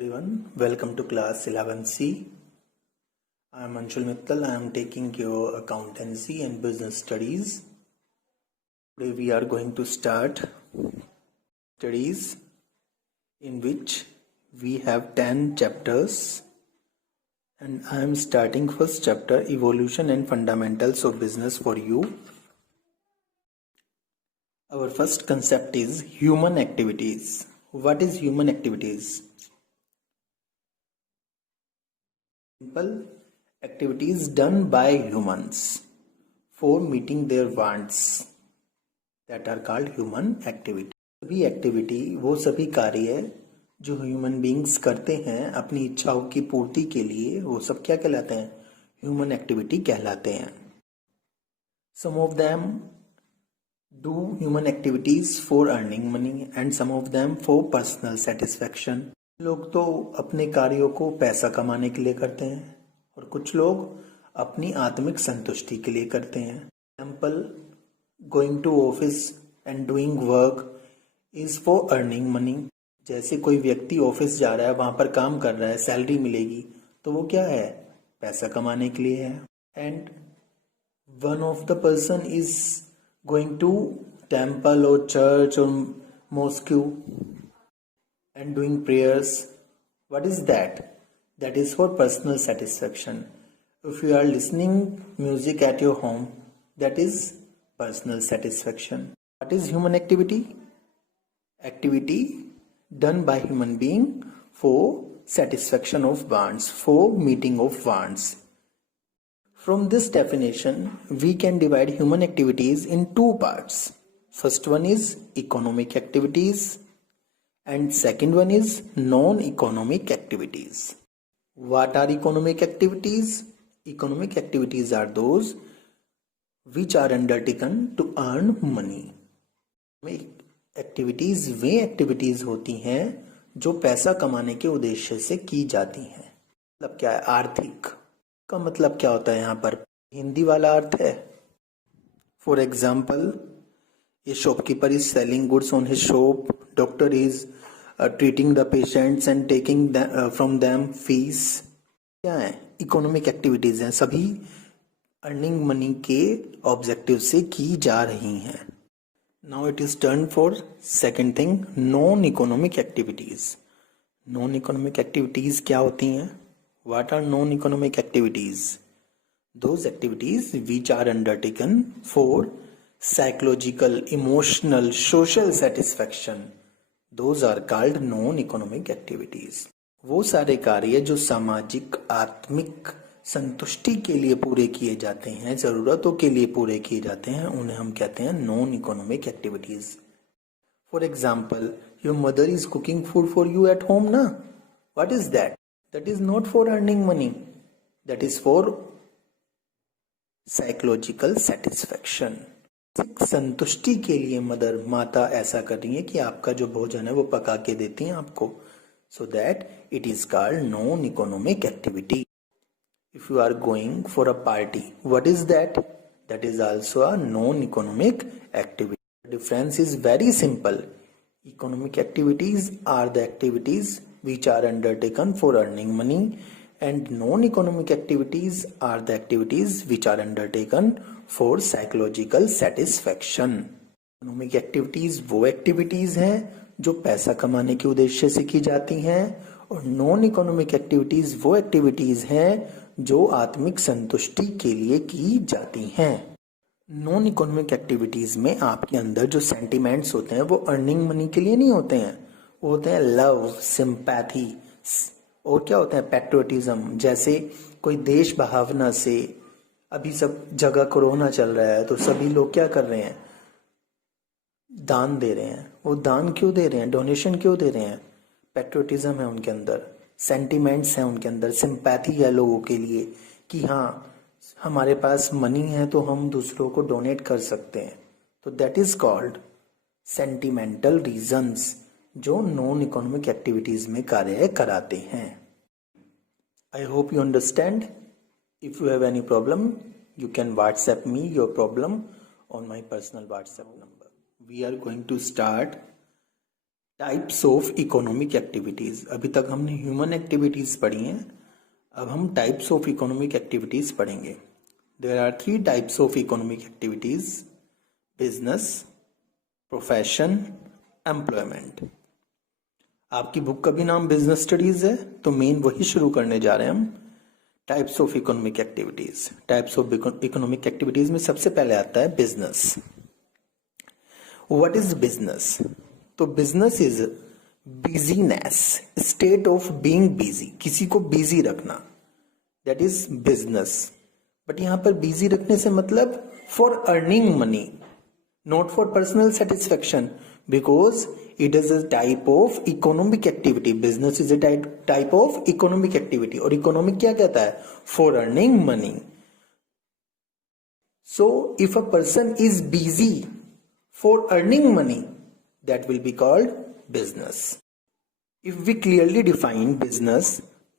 Everyone, welcome to class 11C. I am Anshul Mittal. I am taking your accountancy and business studies. Today we are going to start studies in which we have 10 chapters, and I am starting first chapter, Evolution and Fundamentals of Business for you. Our first concept is human activities. What is human activities? Simple activities done by humans for meeting their wants that are called human activity. सभी activity वो सभी कार्य जो human beings करते हैं अपनी इच्छाओं की पूर्ति के लिए, वो सब क्या कहलाते हैं? ह्यूमन एक्टिविटी कहलाते हैं. Some of them do human activities for earning money and some of them for personal satisfaction. लोग तो अपने कार्यों को पैसा कमाने के लिए करते हैं और कुछ लोग अपनी आत्मिक संतुष्टि के लिए करते हैं. Example, going to office and doing work is for earning money. जैसे कोई व्यक्ति ऑफिस जा रहा है, वहां पर काम कर रहा है, सैलरी मिलेगी, तो वो क्या है? पैसा कमाने के लिए है. And one of the person is going to temple और चर्च और mosque and doing prayers. What is that? That is for personal satisfaction. If you are listening music at your home, that is personal satisfaction. What is human activity? Activity done by human being for satisfaction of wants, for meeting of wants. From this definition, we can divide human activities in two parts. First one is economic activities, and second one is non-economic activities. What are economic activities? Economic activities are those which are undertaken to earn money. Activities way activities होती हैं जो पैसा कमाने के उद्देश्य से की जाती हैं. मतलब क्या है? आर्थिक का मतलब क्या होता है? यहाँ पर हिंदी वाला अर्थ है. For example, a shopkeeper is selling goods on his shop. Doctor is treating the patients and taking from them fees. क्या है? इकोनॉमिक एक्टिविटीज हैं, सभी अर्निंग मनी के ऑब्जेक्टिव से की जा रही हैं. Now it is turn for second thing, non economic activities. Non economic activities क्या होती हैं? What are non economic activities? Those activities which are undertaken for psychological, emotional, social satisfaction. Those are called non-economic activities. वो सारे कार्य जो सामाजिक आत्मिक संतुष्टि के लिए पूरे किए जाते हैं, जरूरतों के लिए पूरे किए जाते हैं, उन्हें हम कहते हैं non economic activities. For example, your mother is cooking food for you at home ना. What is that? That is not for earning money, that is for psychological satisfaction. संतुष्टि के लिए मदर, माता ऐसा कर रही है कि आपका जो भोजन है वो पका के देती हैं आपको. So that it is called non economic activity. If you are going for a party, what is that? That is also a non economic activity. Difference is very simple. Economic activities are the activities which are undertaken for earning money, and non-economic activities are the activities which are undertaken for psychological satisfaction. Economic activities वो activities हैं जो पैसा कमाने के उद्देश्य से की जाती हैं, और non-economic activities वो activities हैं जो आत्मिक संतुष्टि के लिए की जाती हैं. नॉन इकोनॉमिक एक्टिविटीज में आपके अंदर जो सेंटिमेंट्स होते हैं वो अर्निंग मनी के लिए नहीं होते हैं. वो होते हैं लव, सिंपैथी, और क्या होता है? पैट्रियोटिज्म. जैसे कोई देश भावना से, अभी सब जगह कोरोना चल रहा है तो सभी लोग क्या कर रहे हैं? दान दे रहे हैं. वो दान क्यों दे रहे हैं? डोनेशन क्यों दे रहे हैं? पैट्रियोटिज्म है उनके अंदर, सेंटिमेंट्स हैं उनके अंदर, सिंपैथी है लोगों के लिए कि हाँ हमारे पास मनी है तो हम दूसरों को डोनेट कर सकते हैं. तो that is called sentimental reasons, जो नॉन इकोनॉमिक एक्टिविटीज में कार्य कराते हैं. I hope you understand. If you have any problem, you can WhatsApp me your problem on my personal WhatsApp number. We are going to start types of economic activities. अभी तक हमने human activities पढ़ी हैं, अब हम types of economic activities पढ़ेंगे। There are 3 types of economic activities: business, profession, employment. आपकी book का भी नाम बिजनेस स्टडीज है, तो मेन वही शुरू करने जा रहे हैं हम। Types of economic activities. Types of economic activities में सबसे पहले आता है बिजनेस। What is business? तो business is busyness, state of being busy, किसी को बिजी रखना, दैट इज बिजनेस। बट यहां पर बिजी रखने से मतलब for earning money, not for personal satisfaction, because it is a type of economic activity. Business is a type of economic activity. और economic क्या कहता है? For earning money. So if a person is busy for earning money, that will be called business. If we clearly define business,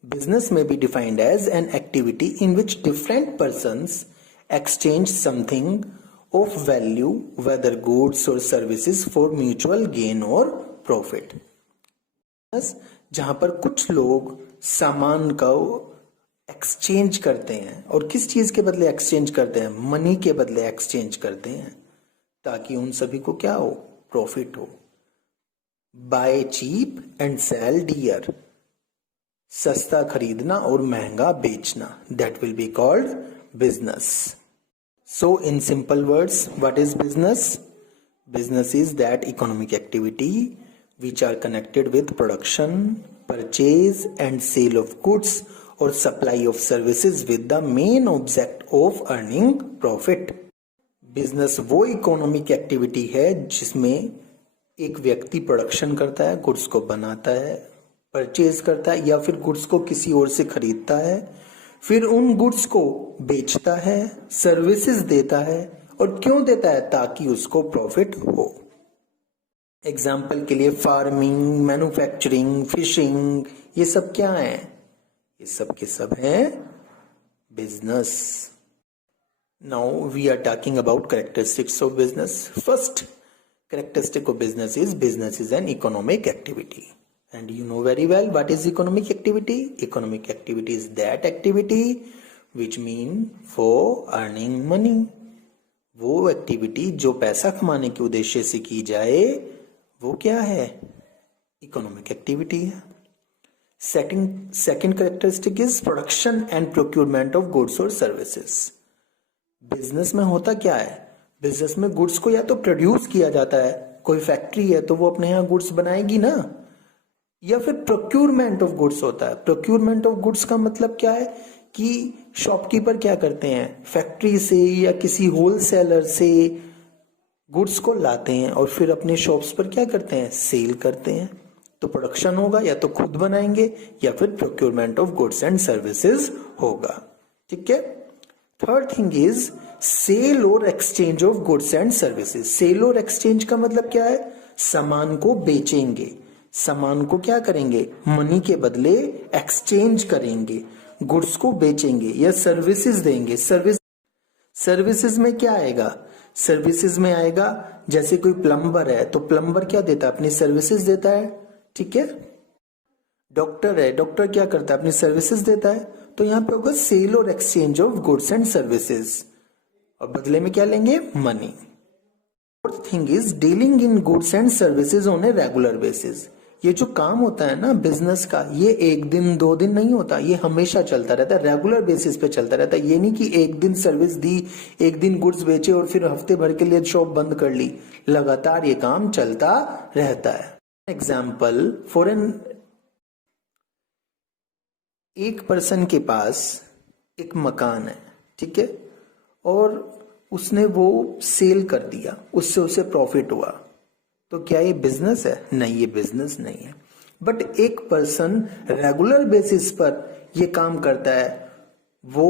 business may be defined as an activity in which different persons exchange something of value, whether goods or services, for mutual gain or profit. जहां पर कुछ लोग सामान का exchange करते हैं, और किस चीज के बदले एक्सचेंज करते हैं? मनी के बदले एक्सचेंज करते हैं, ताकि उन सभी को क्या हो? प्रॉफिट हो। Buy cheap and sell dear, सस्ता खरीदना और महंगा बेचना, that will be called business. So in simple words, what is business? Business is that economic activity which are connected with production, purchase and sale of goods or supply of services with the main object of earning profit. Business वो economic activity है जिसमें एक व्यक्ति production करता है, goods को बनाता है, परचेज करता है या फिर गुड्स को किसी और से खरीदता है, फिर उन गुड्स को बेचता है, सर्विसेज देता है, और क्यों देता है? ताकि उसको प्रॉफिट हो। एग्जाम्पल के लिए फार्मिंग, मैन्युफैक्चरिंग, फिशिंग, ये सब क्या है? ये सब के सब है business. Now we are talking about characteristics of business. First characteristic of business is an economic activity. And you know very well what is economic activity. Economic activity is that activity which mean for earning money. वो activity जो पैसा कमाने के उद्देश्य से की जाए, वो क्या है? इकोनॉमिक एक्टिविटी है. Second characteristic is production and procurement of goods और सर्विसेज. बिजनेस में होता क्या है? बिजनेस में गुड्स को या तो प्रोड्यूस किया जाता है, कोई फैक्ट्री है तो वो अपने यहाँ गुड्स बनाएगी ना, या फिर प्रोक्यूरमेंट ऑफ गुड्स होता है. प्रोक्यूरमेंट ऑफ गुड्स का मतलब क्या है कि शॉपकीपर क्या करते हैं, फैक्ट्री से या किसी होलसेलर से गुड्स को लाते हैं और फिर अपने शॉप्स पर क्या करते हैं? सेल करते हैं. तो प्रोडक्शन होगा, या तो खुद बनाएंगे या फिर procurement of goods and services होगा. ठीक है. थर्ड थिंग इज सेल और exchange of goods and services. Sale और एक्सचेंज का मतलब क्या है? सामान को बेचेंगे, सामान को क्या करेंगे? मनी के बदले एक्सचेंज करेंगे, गुड्स को बेचेंगे या सर्विसेज देंगे. सर्विसेज में क्या आएगा? सर्विसेज में आएगा जैसे कोई प्लम्बर है तो प्लम्बर क्या देता है? अपनी सर्विसेज देता है. ठीक है. डॉक्टर है, डॉक्टर क्या करता है? अपनी सर्विसेज देता है. तो यहां पे होगा सेल और exchange of goods and services, और बदले में क्या लेंगे? Money. Fourth thing is dealing in goods and services on a regular basis. ये जो काम होता है ना बिजनेस का, ये एक दिन दो दिन नहीं होता, ये हमेशा चलता रहता है, रेगुलर बेसिस पे चलता रहता है. ये नहीं कि एक दिन सर्विस दी, एक दिन गुड्स बेचे और फिर हफ्ते भर के लिए शॉप बंद कर ली. लगातार ये काम चलता रहता है. एग्जाम्पल फॉर एक पर्सन के पास एक मकान है, ठीक है, और उसने वो सेल कर दिया, उससे उसे प्रॉफिट हुआ, तो क्या ये बिजनेस है? नहीं, ये बिजनेस नहीं है. बट एक पर्सन रेगुलर बेसिस पर ये काम करता है, वो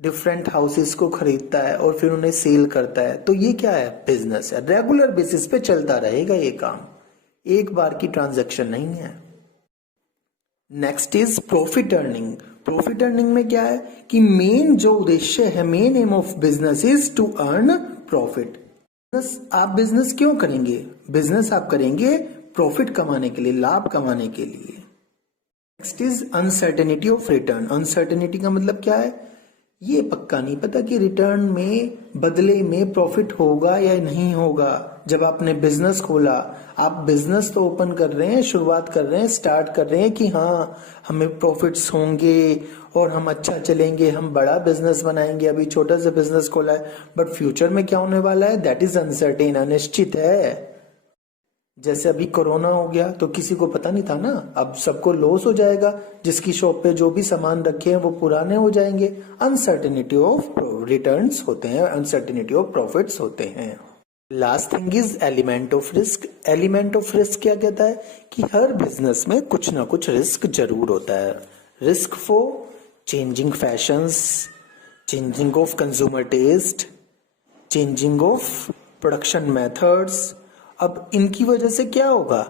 डिफरेंट हाउसेस को खरीदता है और फिर उन्हें सेल करता है, तो ये क्या है? बिजनेस है. रेगुलर बेसिस पे चलता रहेगा ये काम, एक बार की ट्रांजैक्शन नहीं है. Next is profit earning. Profit earning में क्या है कि मेन जो उद्देश्य है, main aim of business is to earn profit. आप बिजनेस क्यों करेंगे? बिजनेस आप करेंगे प्रॉफिट कमाने के लिए, लाभ कमाने के लिए। Next is uncertainty of return. Uncertainty का मतलब क्या है? ये पक्का नहीं पता कि रिटर्न में, बदले में प्रॉफिट होगा या नहीं होगा। जब आपने बिजनेस खोला, आप बिजनेस तो ओपन कर रहे हैं, शुरुआत कर रहे हैं, स्टार्ट कर रहे हैं कि हाँ हमें प्रॉफिट्स होंगे और हम अच्छा चलेंगे, हम बड़ा बिजनेस बनाएंगे। अभी छोटा सा बिजनेस खोला है, बट फ्यूचर में क्या होने वाला है, दैट इज अनसर्टेन, अनिश्चित है। जैसे अभी कोरोना हो गया तो किसी को पता नहीं था ना, अब सबको लॉस हो जाएगा, जिसकी शॉप पे जो भी सामान रखे हैं वो पुराने हो जाएंगे। अनसर्टेनिटी ऑफ रिटर्न्स होते हैं, अनसर्टेनिटी ऑफ प्रॉफिट्स होते हैं। Last thing is element of risk. Element of risk क्या कहता है कि हर बिजनेस में कुछ ना कुछ रिस्क जरूर होता है। Risk for changing fashions, changing of consumer taste, changing of production methods. अब इनकी वजह से क्या होगा,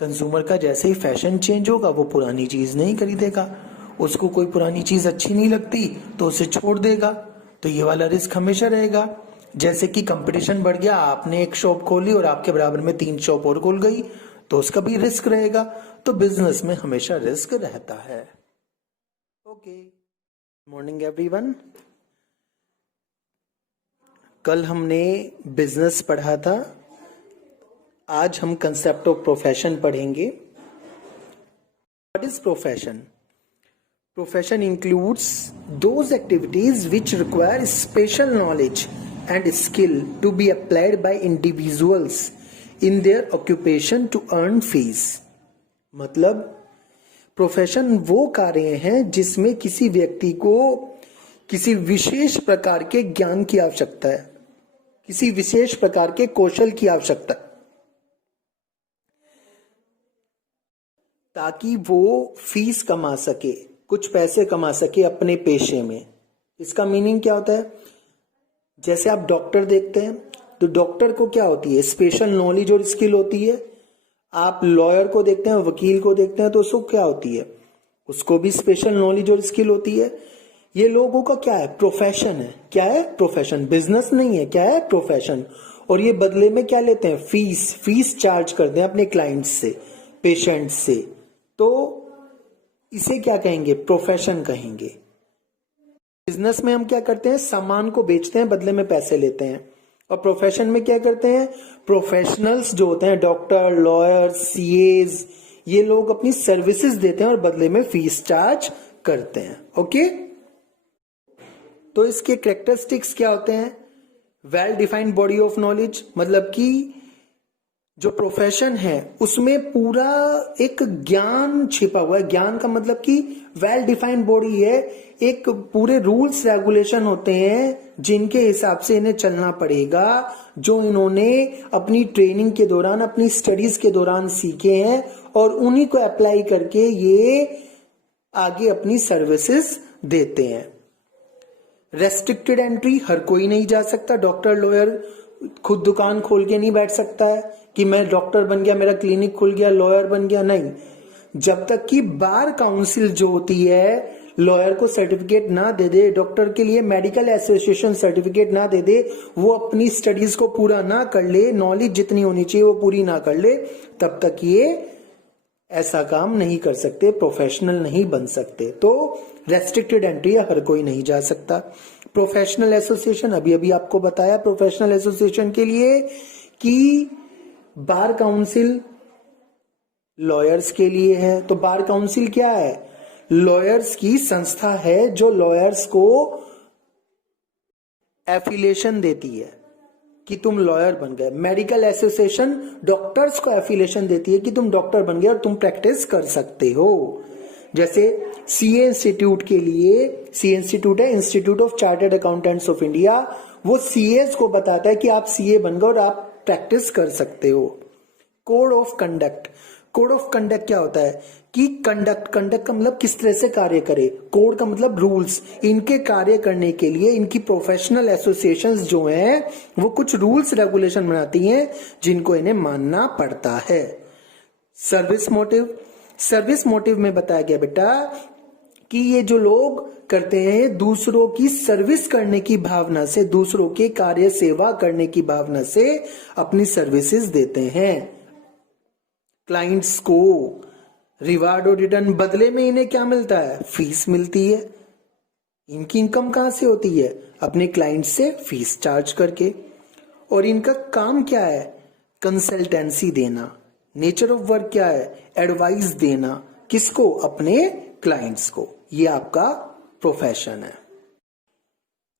कंज्यूमर का जैसे ही फैशन चेंज होगा वो पुरानी चीज नहीं खरीदेगा, उसको कोई पुरानी चीज अच्छी नहीं लगती तो उसे छोड़ देगा। तो ये वाला रिस्क हमेशा रहेगा। जैसे कि कंपटीशन बढ़ गया, आपने एक शॉप खोली और आपके बराबर में 3 शॉप और खुल गई, तो उसका भी रिस्क रहेगा। तो बिजनेस में हमेशा रिस्क रहता है। Okay, morning everyone. कल हमने बिजनेस पढ़ा था, आज हम कंसेप्ट ऑफ प्रोफेशन पढ़ेंगे। What is profession? Profession includes those activities which require special knowledge and skill to be applied by individuals in their occupation to earn fees. मतलब profession वो कार्य हैं जिसमें किसी व्यक्ति को किसी विशेष प्रकार के ज्ञान की आवश्यकता है, किसी विशेष प्रकार के कौशल की आवश्यकता है, ताकि वो फीस कमा सके, कुछ पैसे कमा सके अपने पेशे में। इसका मीनिंग क्या होता है? जैसे आप डॉक्टर देखते हैं तो डॉक्टर को क्या होती है, स्पेशल नॉलेज और स्किल होती है। आप लॉयर को देखते हैं, वकील को देखते हैं, तो उसको क्या होती है, उसको भी स्पेशल नॉलेज और स्किल होती है। ये लोगों का क्या है, प्रोफेशन है। क्या है? प्रोफेशन। बिजनेस नहीं है, क्या है, प्रोफेशन। और ये बदले में क्या लेते हैं, फीस चार्ज करते हैं अपने क्लाइंट्स से, पेशेंट्स से। तो इसे क्या कहेंगे, प्रोफेशन कहेंगे। बिजनेस में हम क्या करते हैं, सामान को बेचते हैं, बदले में पैसे लेते हैं। और प्रोफेशन में क्या करते हैं, प्रोफेशनल्स जो होते हैं, डॉक्टर, लॉयर, सीएज, ये लोग अपनी सर्विसेज देते हैं और बदले में फीस चार्ज करते हैं। ओके, तो इसके कैरेक्टरिस्टिक्स क्या होते हैं? Well defined body of knowledge, मतलब कि जो प्रोफेशन है उसमें पूरा एक ज्ञान छिपा हुआ है। ज्ञान का मतलब कि वेल डिफाइंड बॉडी है, एक पूरे रूल्स रेगुलेशन होते हैं जिनके हिसाब से इन्हें चलना पड़ेगा, जो इन्होंने अपनी ट्रेनिंग के दौरान, अपनी स्टडीज के दौरान सीखे हैं, और उन्हीं को अप्लाई करके ये आगे अपनी सर्विसेज देते हैं। रेस्ट्रिक्टेड एंट्री, हर कोई नहीं जा सकता। डॉक्टर, लॉयर खुद दुकान खोल के नहीं बैठ सकता है कि मैं डॉक्टर बन गया, मेरा क्लिनिक खुल गया, लॉयर बन गया, नहीं। जब तक कि बार काउंसिल जो होती है लॉयर को सर्टिफिकेट ना दे दे, डॉक्टर के लिए मेडिकल एसोसिएशन सर्टिफिकेट ना दे दे, वो अपनी स्टडीज को पूरा ना कर ले, नॉलेज जितनी होनी चाहिए वो पूरी ना कर ले, तब तक ये ऐसा काम नहीं कर सकते, प्रोफेशनल नहीं बन सकते। तो रेस्ट्रिक्टेड एंट्री, हर कोई नहीं जा सकता। प्रोफेशनल एसोसिएशन, अभी अभी आपको बताया प्रोफेशनल एसोसिएशन के लिए कि बार काउंसिल लॉयर्स के लिए है। तो बार काउंसिल क्या है, लॉयर्स की संस्था है जो लॉयर्स को एफिलिएशन देती है कि तुम लॉयर बन गए। मेडिकल एसोसिएशन डॉक्टर्स को एफिलिएशन देती है कि तुम डॉक्टर बन गए और तुम प्रैक्टिस कर सकते हो। जैसे सीए इंस्टीट्यूट के लिए, सीए इंस्टीट्यूट है, institute of chartered accountants of India, वो सीएस को बताता है कि आप सीए बन गए और आप प्रैक्टिस कर सकते हो। Code of conduct, code of conduct क्या होता है कि कंडक्ट का मतलब किस तरह से कार्य करे, कोड का मतलब रूल्स। इनके कार्य करने के लिए इनकी प्रोफेशनल एसोसिएशंस जो हैं वो कुछ रूल्स रेगुलेशन बनाती हैं जिनको इन्हें मानना पड़ता है। सर्विस मोटिव, सर्विस मोटिव में बताया गया बेटा कि ये जो लोग करते हैं दूसरों की सर्विस करने की भावना से, दूसरों के कार्य सेवा करने की भावना से अपनी सर्विसेज देते हैं। क्लाइंट्स को रिवार्ड और रिटर्न बदले में इन्हें क्या मिलता है? फीस मिलती है। इनकी इनकम कहां से होती है? अपने क्लाइंट से फीस चार्ज करके। और इनका काम क्या है? कंसल्टेंसी देना। नेचर ऑफ वर्क क्या है? एडवाइस देना। किसको? अपने क्लाइंट्स को। ये आपका प्रोफेशन है।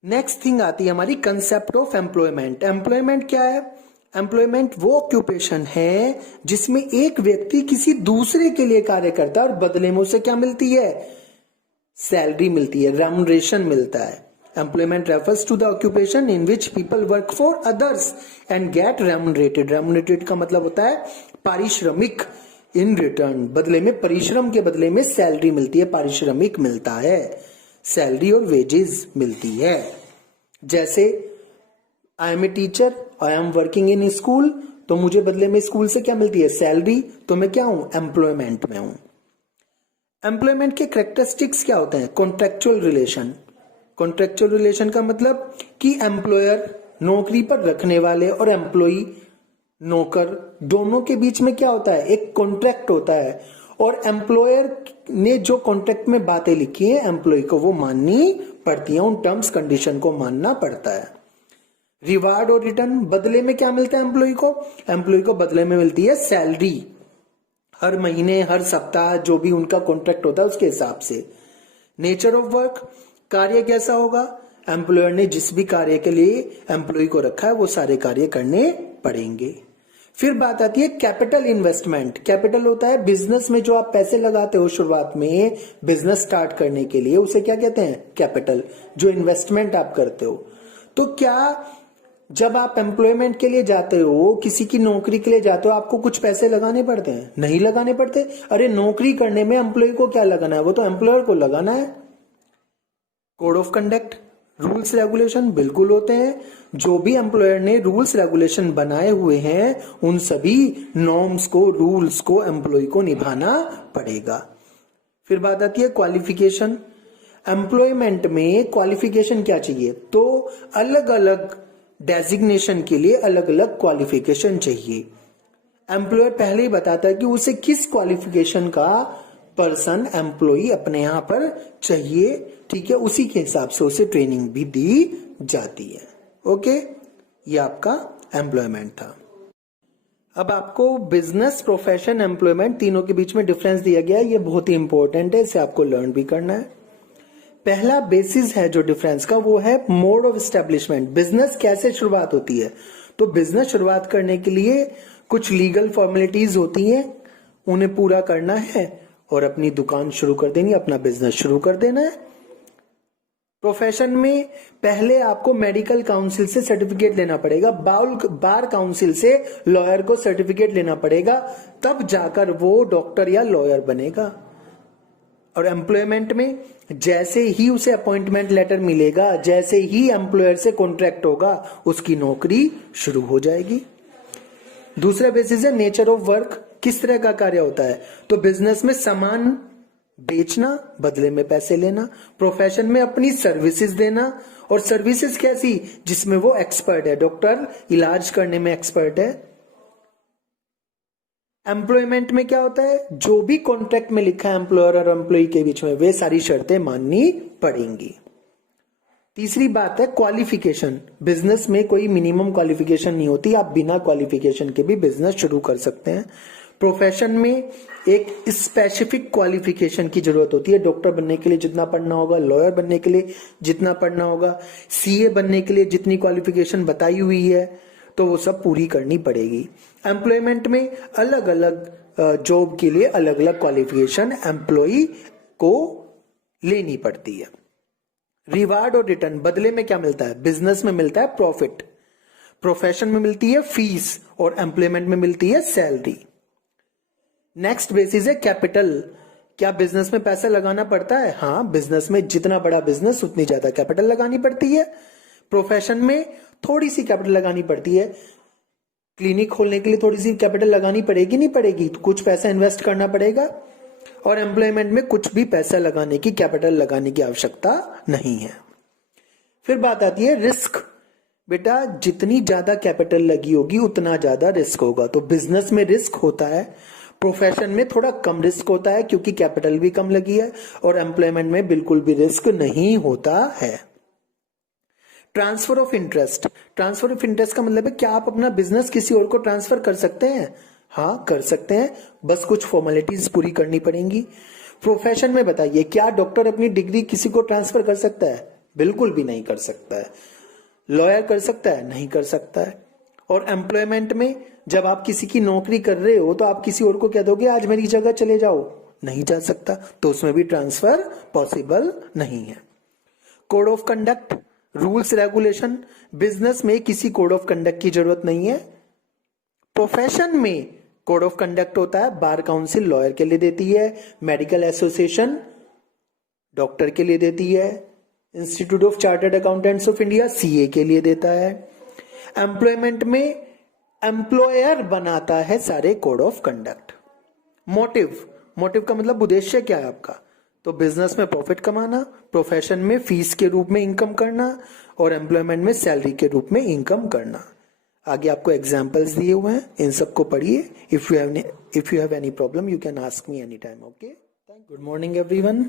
नेक्स्ट थिंग आती है हमारी कंसेप्ट ऑफ एम्प्लॉयमेंट। एम्प्लॉयमेंट क्या है? एम्प्लॉयमेंट वो ऑक्यूपेशन है जिसमें एक व्यक्ति किसी दूसरे के लिए कार्य करता है और बदले में उसे क्या मिलती है? सैलरी मिलती है, रेम्युनरेशन मिलता है। Employment refers to the occupation in which people work for others and get remunerated. Remunerated का मतलब होता है पारिश्रमिक। इन रिटर्न, बदले में, परिश्रम के बदले में सैलरी मिलती है, पारिश्रमिक मिलता है, सैलरी और वेजेस मिलती है। जैसे I am a teacher, I am working in school, तो मुझे बदले में स्कूल से क्या मिलती है? सैलरी। तो मैं क्या हूं? एम्प्लॉयमेंट में हूं। एम्प्लॉयमेंट के कैरेक्टरिस्टिक्स क्या होते हैं? Contractual relation. कॉन्ट्रेक्चुअल रिलेशन का मतलब कि एम्प्लॉयर, नौकरी पर रखने वाले, और एम्प्लॉई, नौकर, दोनों के बीच में क्या होता है? एक कॉन्ट्रैक्ट होता है। और एम्प्लॉयर ने जो कॉन्ट्रैक्ट में बातें लिखी हैं, एम्प्लॉय को वो माननी पड़ती है, उन टर्म्स कंडीशन को मानना पड़ता है। रिवार्ड और रिटर्न, बदले में क्या मिलता है एम्प्लॉय को? एम्प्लॉय को बदले में मिलती है सैलरी। हर महीने, हर सप्ताह, जो भी उनका कॉन्ट्रैक्ट होता है उसके हिसाब से। नेचर ऑफ वर्क, कार्य कैसा होगा? एम्प्लॉयर ने जिस भी कार्य के लिए एम्प्लॉय को रखा है वो सारे कार्य करने पड़ेंगे। फिर बात आती है कैपिटल इन्वेस्टमेंट। कैपिटल होता है बिजनेस में जो आप पैसे लगाते हो शुरुआत में बिजनेस स्टार्ट करने के लिए, उसे क्या कहते हैं? कैपिटल। जो इन्वेस्टमेंट आप करते हो। तो क्या जब आप एम्प्लॉयमेंट के लिए जाते हो, किसी की नौकरी के लिए जाते हो, आपको कुछ पैसे लगाने पड़ते हैं? नहीं लगाने पड़ते। अरे नौकरी करने में एम्प्लॉय को क्या लगाना है? वो तो एम्प्लॉयर को लगाना है। Code of conduct, rules regulation बिल्कुल होते हैं। जो भी एम्प्लॉयर ने रूल्स रेगुलेशन बनाए हुए हैं उन सभी नॉर्म्स को, रूल्स को एम्प्लॉय को निभाना पड़ेगा। फिर बात आती है क्वालिफिकेशन। एम्प्लॉयमेंट में क्वालिफिकेशन क्या चाहिए? तो अलग अलग डेजिग्नेशन के लिए अलग अलग क्वालिफिकेशन चाहिए। एम्प्लॉयर पहले ही बताता है कि उसे किस क्वालिफिकेशन का पर्सन, एम्प्लॉई अपने यहां पर चाहिए, ठीक है, उसी के हिसाब से उसे ट्रेनिंग भी दी जाती है। ओके, ये आपका एम्प्लॉयमेंट था। अब आपको बिजनेस, प्रोफेशन, एम्प्लॉयमेंट तीनों के बीच में डिफरेंस दिया गया है। ये बहुत ही इंपॉर्टेंट है, इसे आपको लर्न भी करना है। पहला बेसिस है जो डिफरेंस का, वो है मोड ऑफ एस्टेब्लिशमेंट। बिजनेस कैसे शुरुआत होती है? तो बिजनेस शुरुआत करने के लिए कुछ लीगल फॉर्मेलिटीज होती हैं, उन्हें पूरा करना है और अपनी दुकान शुरू कर देनी, अपना बिजनेस शुरू कर देना है। प्रोफेशन में पहले आपको मेडिकल काउंसिल से सर्टिफिकेट लेना पड़ेगा, बार काउंसिल से लॉयर को सर्टिफिकेट लेना पड़ेगा, तब जाकर वो डॉक्टर या लॉयर बनेगा। और एम्प्लॉयमेंट में जैसे ही उसे अपॉइंटमेंट लेटर मिलेगा, जैसे ही एम्प्लॉयर से कॉन्ट्रैक्ट होगा, उसकी नौकरी शुरू हो जाएगी। दूसरा बेसिस है नेचर ऑफ वर्क। किस तरह का कार्य होता है? तो बिजनेस में सामान बेचना, बदले में पैसे लेना। प्रोफेशन में अपनी सर्विसेज देना, और सर्विसेज कैसी? जिसमें वो एक्सपर्ट है, डॉक्टर इलाज करने में एक्सपर्ट है। एम्प्लॉयमेंट में क्या होता है? जो भी कॉन्ट्रैक्ट में लिखा है एम्प्लॉयर और एम्प्लॉय के बीच में, वे सारी शर्तें माननी पड़ेंगी। तीसरी बात है क्वालिफिकेशन। बिजनेस में कोई मिनिमम क्वालिफिकेशन नहीं होती, आप बिना क्वालिफिकेशन के भी बिजनेस शुरू कर सकते हैं। प्रोफेशन में एक स्पेसिफिक क्वालिफिकेशन की जरूरत होती है। डॉक्टर बनने के लिए जितना पढ़ना होगा, लॉयर बनने के लिए जितना पढ़ना होगा, सीए बनने के लिए जितनी क्वालिफिकेशन बताई हुई है, तो वो सब पूरी करनी पड़ेगी। एम्प्लॉयमेंट में अलग अलग जॉब के लिए अलग अलग क्वालिफिकेशन एम्प्लॉई को लेनी पड़ती है। रिवार्ड और रिटर्न, बदले में क्या मिलता है? बिजनेस में मिलता है प्रॉफिट, प्रोफेशन में मिलती है फीस, और एम्प्लॉयमेंट में मिलती है सैलरी। नेक्स्ट बेसिस है कैपिटल। क्या बिजनेस में पैसा लगाना पड़ता है? हाँ, बिजनेस में जितना बड़ा बिजनेस उतनी ज्यादा कैपिटल लगानी पड़ती है। प्रोफेशन में थोड़ी सी कैपिटल लगानी पड़ती है। क्लिनिक खोलने के लिए थोड़ी सी कैपिटल लगानी पड़ेगी, नहीं पड़ेगी? तो कुछ पैसा इन्वेस्ट करना पड़ेगा। और एम्प्लॉयमेंट में कुछ भी पैसा लगाने की, कैपिटल लगाने की आवश्यकता नहीं है। फिर बात आती है रिस्क। बेटा जितनी ज्यादा कैपिटल लगी होगी उतना ज्यादा रिस्क होगा, तो बिजनेस में रिस्क होता है। प्रोफेशन में थोड़ा कम रिस्क होता है क्योंकि कैपिटल भी कम लगी है, और एम्प्लॉयमेंट में बिल्कुल भी रिस्क नहीं होता है। Transfer of interest, transfer of interest का मतलब है क्या आप अपना बिजनेस किसी और को ट्रांसफर कर सकते हैं? हाँ, कर सकते हैं, बस कुछ फॉर्मेलिटीज पूरी करनी पड़ेंगी। प्रोफेशन में बताइए, क्या डॉक्टर अपनी डिग्री किसी को ट्रांसफर कर सकता है? बिल्कुल भी नहीं कर सकता है। लॉयर कर सकता है? नहीं कर सकता है। और एम्प्लॉयमेंट में जब आप किसी की नौकरी कर रहे हो तो आप किसी और को कह दोगे आज मेरी जगह चले जाओ, नहीं जा सकता, तो उसमें भी ट्रांसफर पॉसिबल नहीं है। Code of conduct, rules regulation, business में किसी कोड ऑफ कंडक्ट की जरूरत नहीं है। प्रोफेशन में कोड ऑफ कंडक्ट होता है, बार काउंसिल लॉयर के लिए देती है, मेडिकल एसोसिएशन डॉक्टर के लिए देती है, institute of chartered accountants of India CA के लिए देता है। एम्प्लॉयमेंट में एम्प्लॉयर बनाता है सारे code of conduct. Motive, motive का मतलब उद्देश्य क्या है आपका? तो बिजनेस में प्रॉफिट कमाना, प्रोफेशन में फीस के रूप में इनकम करना, और एम्प्लॉयमेंट में सैलरी के रूप में इनकम करना। आगे आपको एग्जांपल्स दिए हुए हैं, इन सबको पढ़िए। If you have any problem you can ask me any time. Okay, good morning everyone.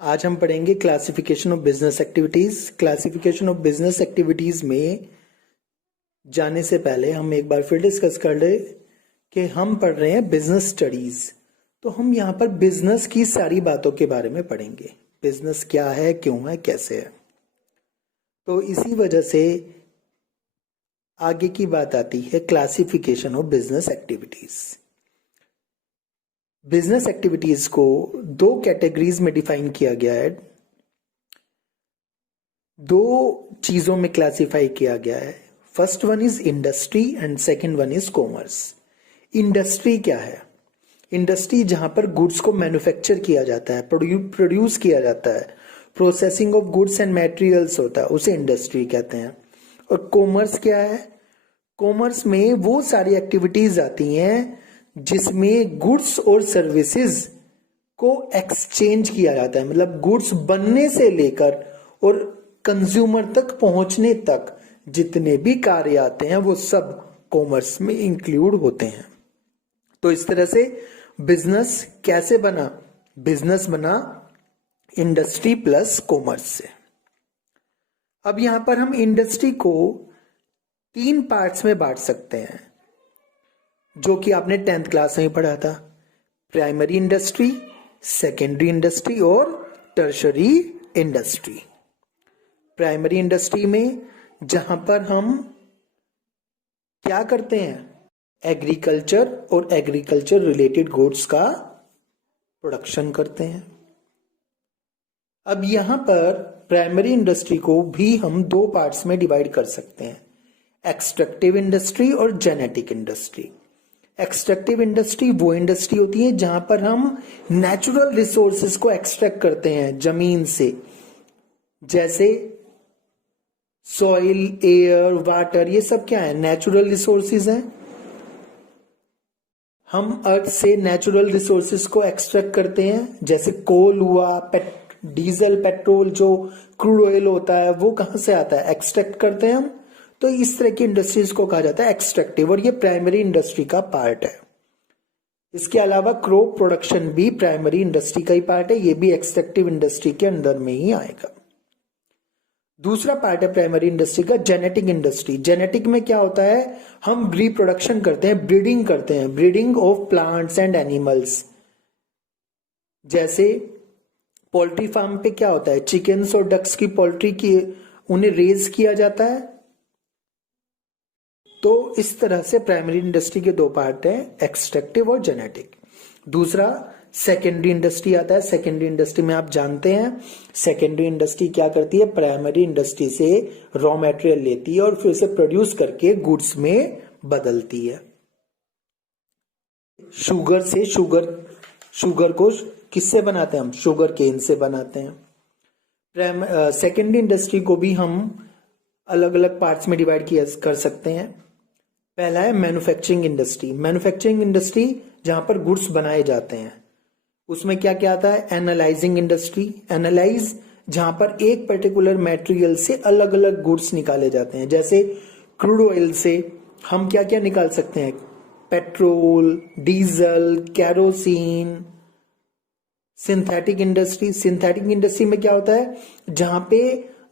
आज हम पढ़ेंगे classification of business activities. Classification of business activities में जाने से पहले हम एक बार फिर डिस्कस कर ले कि हम पढ़ रहे हैं बिजनेस स्टडीज, तो हम यहाँ पर बिजनेस की सारी बातों के बारे में पढ़ेंगे। बिजनेस क्या है, क्यों है, कैसे है। तो इसी वजह से आगे की बात आती है classification of business activities. Business activities को दो कैटेगरीज में डिफाइन किया गया है, दो चीजों में क्लासिफाई किया गया है। First one is industry and second one is commerce. Industry क्या है? इंडस्ट्री जहां पर गुड्स को मैन्युफैक्चर किया जाता है, प्रोड्यूस किया जाता है, processing of goods and materials होता है, उसे इंडस्ट्री कहते हैं। और कॉमर्स क्या है? कॉमर्स में वो सारी एक्टिविटीज आती हैं जिसमें गुड्स और सर्विसेज को एक्सचेंज किया जाता है, मतलब गुड्स बनने से लेकर और कंज्यूमर तक पहुंचने तक जितने भी कार्य आते हैं वो सब कॉमर्स में इंक्लूड होते हैं। तो इस तरह से बिजनेस कैसे बना? बिजनेस बना इंडस्ट्री प्लस कॉमर्स से। अब यहां पर हम इंडस्ट्री को 3 पार्ट्स में बांट सकते हैं, जो कि आपने 10th क्लास में पढ़ा था। प्राइमरी इंडस्ट्री, सेकेंडरी इंडस्ट्री और टर्शरी इंडस्ट्री। प्राइमरी इंडस्ट्री में जहां पर हम क्या करते हैं? एग्रीकल्चर और एग्रीकल्चर रिलेटेड गुड्स का प्रोडक्शन करते हैं। अब यहां पर प्राइमरी इंडस्ट्री को भी हम 2 पार्ट्स में डिवाइड कर सकते हैं, एक्सट्रैक्टिव इंडस्ट्री और जेनेटिक इंडस्ट्री। एक्सट्रैक्टिव इंडस्ट्री वो इंडस्ट्री होती है जहां पर हम नेचुरल रिसोर्सेज को एक्सट्रैक्ट करते हैं जमीन से, जैसे सॉइल, एयर, वाटर, ये सब क्या है? नेचुरल रिसोर्सेज हैं। हम अर्थ से नेचुरल रिसोर्सेज को एक्सट्रैक्ट करते हैं, जैसे कोल हुआ, डीजल, पेट्रोल, जो क्रूड ऑयल होता है वो कहां से आता है? एक्सट्रैक्ट करते हैं हम। तो इस तरह की इंडस्ट्रीज को कहा जाता है एक्सट्रैक्टिव, और ये प्राइमरी इंडस्ट्री का पार्ट है। इसके अलावा क्रॉप प्रोडक्शन भी प्राइमरी इंडस्ट्री का ही पार्ट है, ये भी एक्सट्रैक्टिव इंडस्ट्री के अंदर में ही आएगा। दूसरा पार्ट है प्राइमरी इंडस्ट्री का जेनेटिक इंडस्ट्री। जेनेटिक में क्या होता है? हम रिप्रोडक्शन करते हैं, ब्रीडिंग करते हैं, breeding of plants and animals. जैसे पोल्ट्री फार्म पे क्या होता है? चिकन्स और डक्स की पोल्ट्री की उन्हें रेज किया जाता है। तो इस तरह से प्राइमरी इंडस्ट्री के 2 पार्ट हैं, एक्सट्रैक्टिव और जेनेटिक। दूसरा सेकेंडरी इंडस्ट्री आता है। सेकेंडरी इंडस्ट्री में आप जानते हैं सेकेंडरी इंडस्ट्री क्या करती है? प्राइमरी इंडस्ट्री से रॉ मटेरियल लेती है और फिर उसे प्रोड्यूस करके गुड्स में बदलती है। शुगर से शुगर को किससे बनाते हैं हम? शुगर केन से बनाते हैं। सेकेंडरी इंडस्ट्री को भी हम अलग अलग पार्ट्स में डिवाइड कर सकते हैं। पहला है मैन्युफैक्चरिंग इंडस्ट्री। मैन्युफैक्चरिंग इंडस्ट्री जहां पर गुड्स बनाए जाते हैं, उसमें क्या क्या आता है? Analysing industry. एनालाइज जहां पर एक पर्टिकुलर मटेरियल से अलग अलग गुड्स निकाले जाते हैं, जैसे क्रूड ऑयल से हम क्या क्या निकाल सकते हैं? Petrol, diesel, kerosene. Synthetic industry में क्या होता है, जहां पे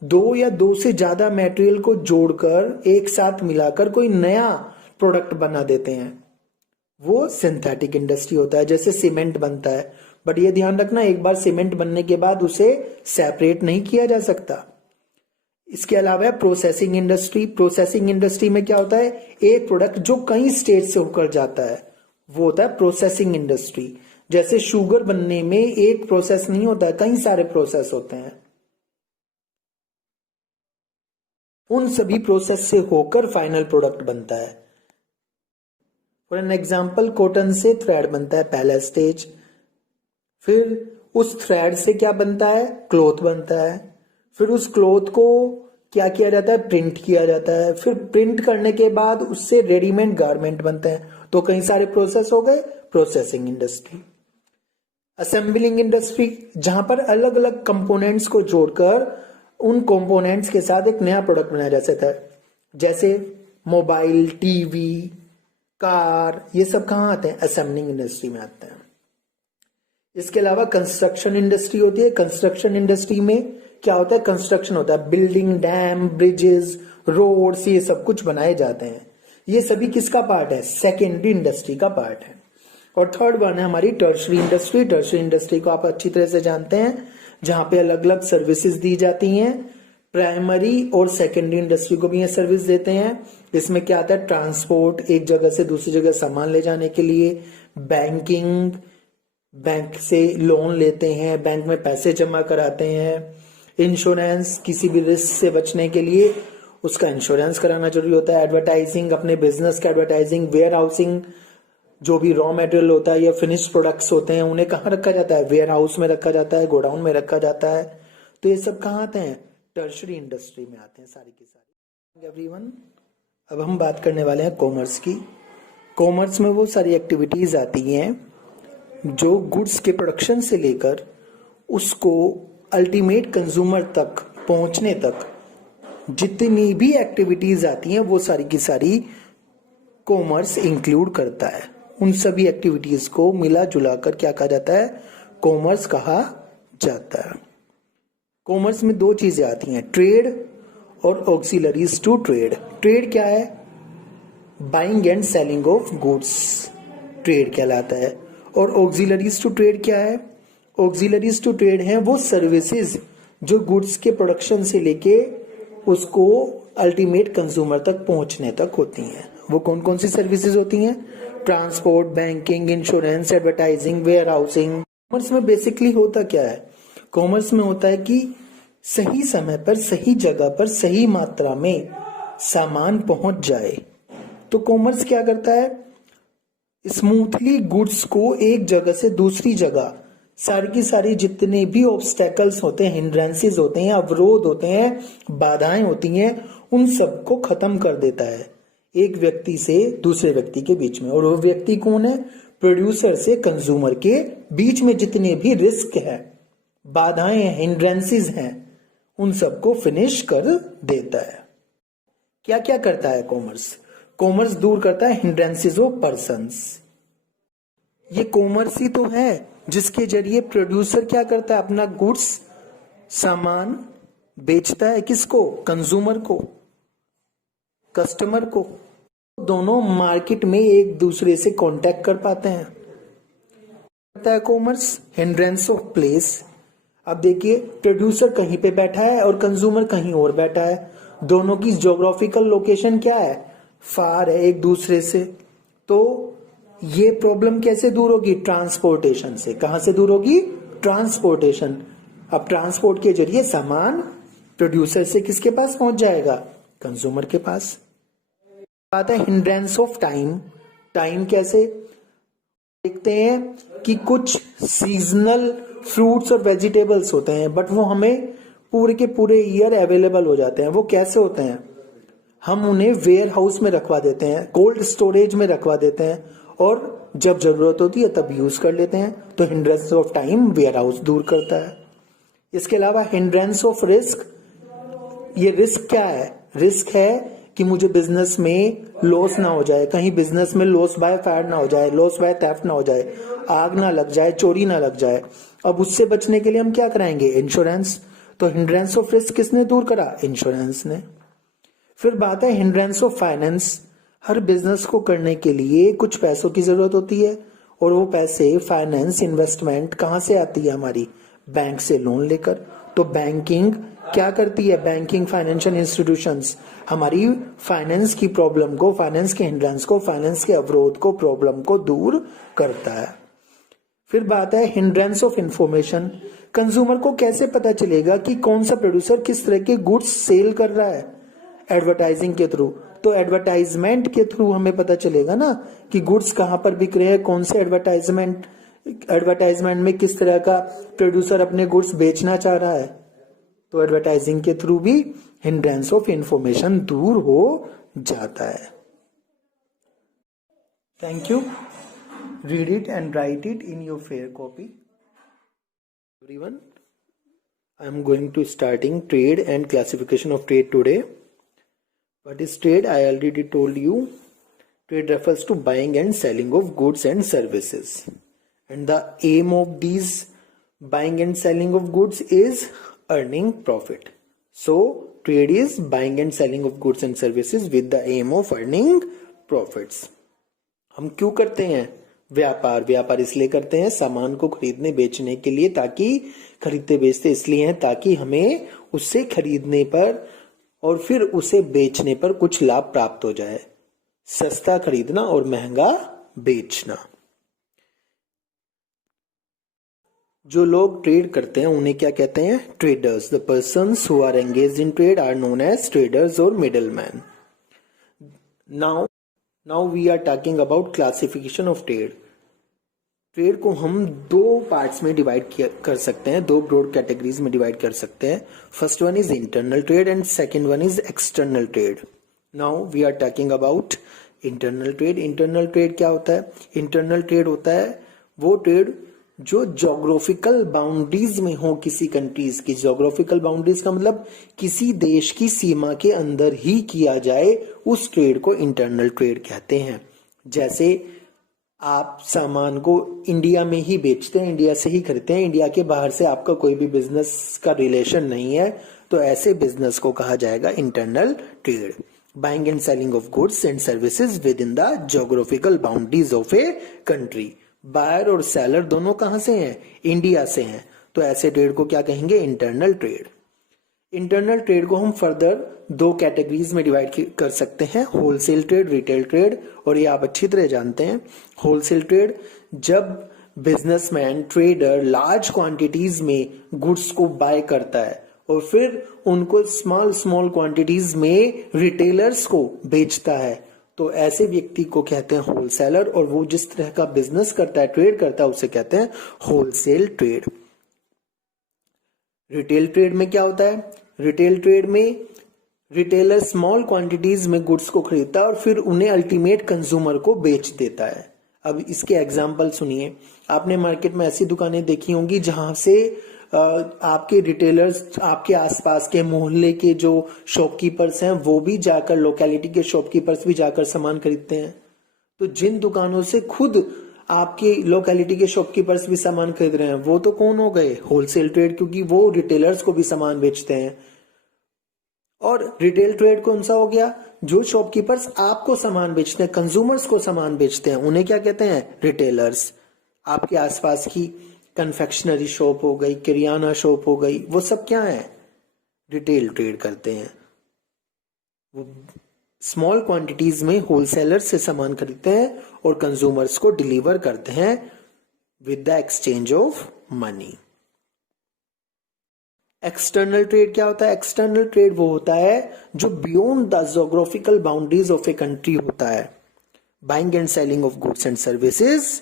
दो या दो से ज्यादा मटेरियल को जोड़कर एक साथ मिलाकर कोई नया प्रोडक्ट बना देते हैं, वो सिंथेटिक इंडस्ट्री होता है। जैसे सीमेंट बनता है, बट ये ध्यान रखना, एक बार सीमेंट बनने के बाद उसे सेपरेट नहीं किया जा सकता। इसके अलावा प्रोसेसिंग इंडस्ट्री में क्या होता है, एक प्रोडक्ट जो कई स्टेज से होकर जाता है वो होता है प्रोसेसिंग इंडस्ट्री। जैसे शुगर बनने में एक प्रोसेस नहीं होता है, कई सारे प्रोसेस होते हैं। उन सभी प्रोसेस से होकर फाइनल प्रोडक्ट बनता है। फॉर एन एग्जाम्पल, कॉटन से थ्रेड बनता है, पहला स्टेज। फिर उस थ्रेड से क्या बनता है, क्लॉथ बनता है। फिर उस क्लॉथ को क्या किया जाता है, प्रिंट किया जाता है। फिर प्रिंट करने के बाद उससे रेडीमेड गारमेंट बनते हैं। तो कई सारे प्रोसेस हो गए प्रोसेसिंग इंडस्ट्री। असेंबलिंग इंडस्ट्री, जहां पर अलग अलग कंपोनेंट्स को जोड़कर उन कंपोनेंट्स के साथ एक नया प्रोडक्ट बनाया जा सकता है। जैसे मोबाइल, टीवी, कार, ये सब कहां आते हैं, असेंबलिंग इंडस्ट्री में आते हैं। इसके अलावा कंस्ट्रक्शन इंडस्ट्री होती है। कंस्ट्रक्शन इंडस्ट्री में क्या होता है, कंस्ट्रक्शन होता है, बिल्डिंग, डैम, ब्रिजेस, रोड्स, ये सब कुछ बनाए जाते हैं। ये सभी किसका पार्ट है, सेकेंडरी इंडस्ट्री का पार्ट है। और थर्ड वन है हमारी टर्शरी इंडस्ट्री। टर्शरी इंडस्ट्री को आप अच्छी तरह से जानते हैं, जहां पे अलग अलग सर्विसेज दी जाती हैं। प्राइमरी और सेकेंडरी इंडस्ट्री को भी ये सर्विस देते हैं। इसमें क्या आता है, ट्रांसपोर्ट, एक जगह से दूसरी जगह सामान ले जाने के लिए, बैंकिंग, बैंक से लोन लेते हैं, बैंक में पैसे जमा कराते हैं, इंश्योरेंस, किसी भी रिस्क से बचने के लिए उसका इंश्योरेंस कराना जरूरी होता है, एडवर्टाइजिंग, अपने बिजनेस का एडवर्टाइजिंग, वेयर हाउसिंग, जो भी रॉ मटेरियल होता है या फिनिश प्रोडक्ट्स होते हैं उन्हें कहाँ रखा जाता है, वेयर हाउस में रखा जाता है, गोडाउन में रखा जाता है। तो ये सब कहाँ आते हैं, टर्शरी इंडस्ट्री में आते हैं सारी की सारी। एवरीवन, अब हम बात करने वाले हैं कॉमर्स की। कॉमर्स में वो सारी एक्टिविटीज आती हैं जो गुड्स के प्रोडक्शन से लेकर उसको अल्टीमेट कंज्यूमर तक पहुंचने तक जितनी भी एक्टिविटीज आती हैं वो सारी की सारी कॉमर्स इंक्लूड करता है। उन सभी एक्टिविटीज को मिला जुला कर क्या कहा जाता है, कॉमर्स कहा जाता है। कॉमर्स में दो चीजें आती हैं, ट्रेड और ऑक्सिलरीज टू ट्रेड। ट्रेड क्या है, buying and selling of goods, trade कहलाता है। और ऑक्सिलरीज टू ट्रेड क्या है, ऑक्सिलरीज टू ट्रेड है वो सर्विसेज जो गुड्स के प्रोडक्शन से लेके उसको अल्टीमेट कंज्यूमर तक पहुंचने तक होती हैं। वो कौन कौन सी सर्विसेज होती हैं, transport, banking, insurance, advertising, warehousing. Commerce में बेसिकली होता क्या है, कॉमर्स में होता है कि सही समय पर, सही जगह पर, सही मात्रा में सामान पहुंच जाए। तो कॉमर्स क्या करता है, स्मूथली गुड्स को एक जगह से दूसरी जगह, सारी की सारी जितने भी ऑब्स्टेकल्स होते हैं, हिंड्रेंसेस होते हैं, अवरोध होते हैं, बाधाएं होती हैं, उन सबको खत्म कर देता है एक व्यक्ति से दूसरे व्यक्ति के बीच में। और वो व्यक्ति कौन है, प्रोड्यूसर से कंज्यूमर के बीच में जितने भी रिस्क है, बाधाएं हैं, हिंड्रेंसेस हैं, उन सबको फिनिश कर देता है। क्या क्या करता है कॉमर्स, कॉमर्स दूर करता है हिंड्रेंसेस ऑफ पर्संस। ये कॉमर्स ही तो है जिसके जरिए प्रोड्यूसर क्या करता है, अपना गुड्स, सामान बेचता है, किसको, कंज्यूमर को, कस्टमर को। दोनों मार्केट में एक दूसरे से कांटेक्ट कर पाते हैं। करता है कॉमर्स हिंड्रेंस ऑफ प्लेस। अब देखिए, प्रोड्यूसर कहीं पे बैठा है और कंज्यूमर कहीं और बैठा है, दोनों की ज्योग्राफिकल लोकेशन क्या है, फार है एक दूसरे से। तो ये प्रॉब्लम कैसे दूर होगी, ट्रांसपोर्टेशन से। कहां से दूर होगी, ट्रांसपोर्टेशन। अब ट्रांसपोर्ट के जरिए सामान प्रोड्यूसर से किसके पास पहुंच जाएगा, कंज्यूमर के पास। बात है हिंड्रेंस ऑफ टाइम। टाइम कैसे, देखते हैं कि कुछ सीजनल फ्रूट्स और वेजिटेबल्स होते हैं बट वो हमें पूरे के पूरे ईयर अवेलेबल हो जाते हैं। वो कैसे होते हैं, हम उन्हें वेयर हाउस में रखवा देते हैं, कोल्ड स्टोरेज में रखवा देते हैं और जब जरूरत होती है तब यूज कर लेते हैं। तो hindrance of time warehouse दूर करता है। इसके अलावा हिंड्रेंस ऑफ रिस्क। ये रिस्क क्या है, रिस्क है कि मुझे बिजनेस में लॉस ना हो जाए, कहीं बिजनेस में लॉस बाय फायर ना हो जाए, लॉस बाय थेफ्ट ना हो जाए, आग ना लग जाए, चोरी ना लग जाए। अब उससे बचने के लिए हम क्या कराएंगे? इंश्योरेंस। तो हिंड्रेंस ऑफ रिस्क किसने दूर करा? इंश्योरेंस ने। फिर बात है hindrance of finance. Her business को करने के लिए कुछ पैसों की जरूरत होती है, और वो पैसे फाइनेंस इन्वेस्टमेंट कहां से आती है? हमारी बैंक से लोन लेकर। तो बैंकिंग क्या करती है? बैंकिंग फाइनेंशियल इंस्टीट्यूशंस हमारी फाइनेंस की प्रॉब्लम को, फाइनेंस के हिंड्रेंस को, फाइनेंस के अवरोध को, प्रॉब्लम को दूर करता है। फिर बात है हिंड्रेंस ऑफ इंफॉर्मेशन। कंज्यूमर को कैसे पता चलेगा कि कौन सा प्रोड्यूसर किस तरह के गुड्स सेल कर रहा है? एडवर्टाइजिंग के थ्रू। तो एडवर्टाइजमेंट के थ्रू हमें पता चलेगा ना कि गुड्स कहां पर बिक रहे हैं, कौन से एडवर्टाइजमेंट में किस तरह का प्रोड्यूसर अपने गुड्स बेचना चाह रहा है। तो एडवर्टाइजिंग के थ्रू भी हिंड्रेंस ऑफ इंफॉर्मेशन दूर हो जाता है। Thank you. Read it and write it in your fair copy. Everyone, I am going to starting trade and classification of trade today. What is trade? I already told you. Trade refers to buying and selling of goods and services. And the aim of these buying and selling of goods is earning profit. So, trade is buying and selling of goods and services with the aim of earning profits. हम क्यों करते हैं व्यापार? व्यापार इसलिए करते हैं सामान को खरीदने बेचने के लिए, ताकि खरीदते बेचते इसलिए हैं ताकि हमें उससे खरीदने पर और फिर उसे बेचने पर कुछ लाभ प्राप्त हो जाए। सस्ता खरीदना और महंगा बेचना। जो लोग ट्रेड करते हैं उन्हें क्या कहते हैं? Traders. The persons who are engaged in trade are known as traders और middleman. Now we are talking about classification of trade. Trade को हम दो पार्ट्स में डिवाइड कर सकते हैं, दो ब्रॉड कैटेगरीज में डिवाइड कर सकते हैं। First one is internal trade and second one is external trade. Now we are talking about internal trade. Internal trade क्या होता है? इंटरनल ट्रेड होता है वो ट्रेड जो ज्योग्राफिकल बाउंड्रीज में हो किसी कंट्रीज की। ज्योग्राफिकल बाउंड्रीज का मतलब किसी देश की सीमा के अंदर ही किया जाए, उस ट्रेड को इंटरनल ट्रेड कहते हैं। जैसे आप सामान को इंडिया में ही बेचते हैं, इंडिया से ही खरीदते हैं, इंडिया के बाहर से आपका कोई भी बिजनेस का रिलेशन नहीं है, तो ऐसे बिजनेस को कहा जाएगा internal trade. Buying and selling of goods and services within the geographical boundaries of a country. Buyer और सेलर दोनों कहां से हैं? इंडिया से हैं, तो ऐसे ट्रेड को क्या कहेंगे? Internal trade. इंटरनल ट्रेड को हम फर्दर दो कैटेगरीज में डिवाइड कर सकते हैं, होलसेल ट्रेड, रिटेल ट्रेड। और ये आप अच्छी तरह जानते हैं। होलसेल ट्रेड जब बिजनेसमैन ट्रेडर लार्ज क्वांटिटीज में गुड्स को बाय करता है और फिर उनको स्मॉल स्मॉल क्वांटिटीज में रिटेलर्स को बेचता है, तो ऐसे व्यक्ति को कहते हैं होलसेलर। और वो जिस तरह का बिजनेस करता है, ट्रेड करता है, उसे कहते हैं होलसेल ट्रेड। रिटेल ट्रेड में क्या होता है? रिटेल ट्रेड में रिटेलर स्मॉल क्वांटिटीज में गुड्स को खरीदता है और फिर उन्हें अल्टीमेट कंज्यूमर को बेच देता है। अब इसके एग्जाम्पल सुनिए। आपने मार्केट में ऐसी दुकानें देखी होंगी जहां से आपके रिटेलर्स, आपके आसपास के मोहल्ले के जो शॉपकीपर्स हैं वो भी जाकर, लोकेलिटी के शॉपकीपर्स भी जाकर सामान खरीदते हैं। तो जिन दुकानों से खुद आपके लोकेलिटी के शॉपकीपर्स भी सामान खरीद रहे हैं, वो तो कौन हो गए? होलसेल ट्रेड, क्योंकि वो रिटेलर्स को भी सामान बेचते हैं। और रिटेल ट्रेड कौन सा हो गया? जो शॉपकीपर्स आपको सामान बेचते हैं, कंज्यूमर्स को सामान बेचते हैं, उन्हें क्या कहते हैं? रिटेलर्स। आपके आसपास की कन्फेक्शनरी शॉप हो गई, किरियाना शॉप हो गई, वो सब क्या है? रिटेल ट्रेड करते हैं। वो स्मॉल क्वांटिटीज में होलसेलर्स से सामान खरीदते हैं और कंज्यूमर्स को डिलीवर करते हैं with the exchange of money. External trade क्या होता है? एक्सटर्नल ट्रेड वो होता है जो beyond the geographical boundaries of a country होता है। Buying and selling of goods and services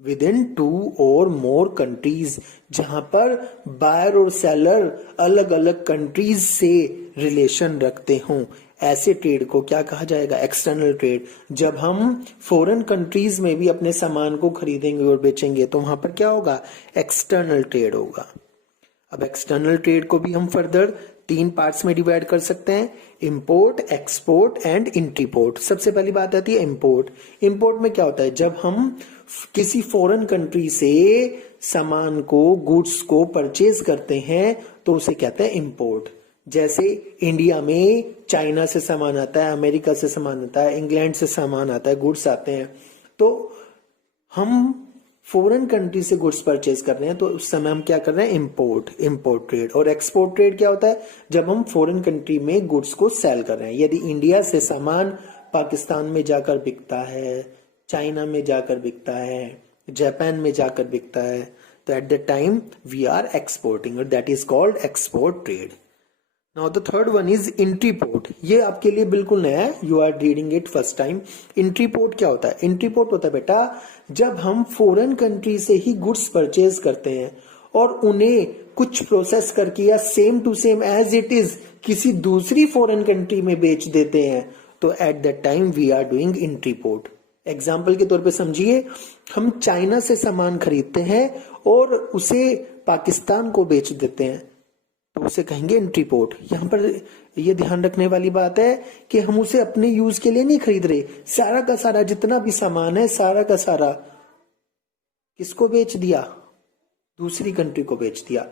with in 2 और मोर कंट्रीज, जहां पर बायर और सेलर अलग अलग कंट्रीज से रिलेशन रखते हों, ऐसे ट्रेड को क्या कहा जाएगा? External trade. जब हम फॉरेन कंट्रीज में भी अपने सामान को खरीदेंगे और बेचेंगे तो वहां पर क्या होगा? एक्सटर्नल ट्रेड होगा। अब एक्सटर्नल ट्रेड को भी हम फर्दर 3 पार्ट्स में डिवाइड कर सकते हैं, इंपोर्ट, एक्सपोर्ट एंड इंट्रीपोर्ट। सबसे पहली बात आती है इंपोर्ट। इंपोर्ट में क्या होता है, जब हम किसी फॉरेन कंट्री से सामान को, गुड्स को परचेज करते हैं तो उसे कहते हैं इंपोर्ट। जैसे इंडिया में चाइना से सामान आता है, अमेरिका से सामान आता है, इंग्लैंड से सामान आता है, गुड्स आते हैं, तो हम फॉरेन कंट्री से गुड्स परचेज कर रहे हैं तो उस समय हम क्या कर रहे हैं, इंपोर्ट ट्रेड। और एक्सपोर्ट ट्रेड क्या होता है, जब हम फॉरेन कंट्री में गुड्स को सेल कर रहे हैं। यदि इंडिया से सामान पाकिस्तान में जाकर बिकता है, चाइना में जाकर बिकता है, जापान में जाकर बिकता है, तो at the time we are exporting, और that is called export trade. Now the third one is entrepot. ये आपके लिए बिल्कुल नया है, you are reading it first time. Entrepot क्या होता है, इंट्रीपोर्ट होता है बेटा जब हम फॉरेन कंट्री से ही गुड्स परचेज करते हैं और उन्हें कुछ प्रोसेस करके या same to same as it is किसी दूसरी फॉरेन कंट्री में बेच देते हैं, तो at that time we are doing entrepot. Example के तौर पे समझिए, हम चाइना से सामान खरीदते हैं और उसे पाकिस्तान को बेच देते हैं, तो उसे कहेंगे इंट्रीपोर्ट। यहां पर यह ध्यान रखने वाली बात है कि हम उसे अपने यूज के लिए नहीं खरीद रहे, सारा का सारा जितना भी सामान है सारा का सारा किसको बेच दिया, दूसरी कंट्री को बेच दिया।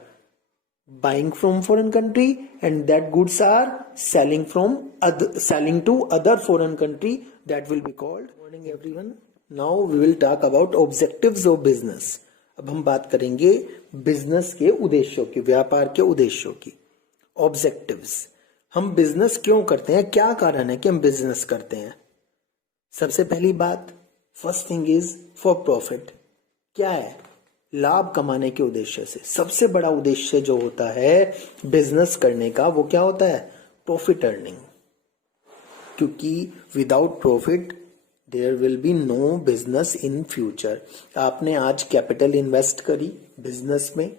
Buying from foreign country and that goods are selling to other foreign country, that will be called. Morning everyone, now we will talk about objectives of business. अब हम बात करेंगे बिजनेस के उद्देश्यों की, व्यापार के उद्देश्यों की। ऑब्जेक्टिव्स, हम बिजनेस क्यों करते हैं, क्या कारण है कि हम बिजनेस करते हैं। सबसे पहली बात, first thing is for profit. क्या है, लाभ कमाने के उद्देश्य से। सबसे बड़ा उद्देश्य जो होता है बिजनेस करने का वो क्या होता है, प्रॉफिट अर्निंग। क्योंकि without profit there will be no business in future. आपने आज कैपिटल इन्वेस्ट करी बिजनेस में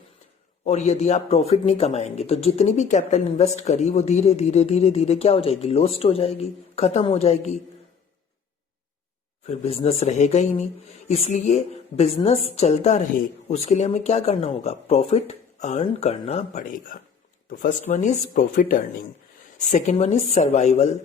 और यदि आप प्रॉफिट नहीं कमाएंगे तो जितनी भी कैपिटल इन्वेस्ट करी वो धीरे धीरे धीरे धीरे क्या हो जाएगी, लॉस्ट हो जाएगी, खत्म हो जाएगी, फिर बिजनेस रहेगा ही नहीं। इसलिए बिजनेस चलता रहे उसके लिए हमें क्या करना होगा, प्रॉफिट अर्न करना पड़ेगा। तो first one is profit earning, second one is survival.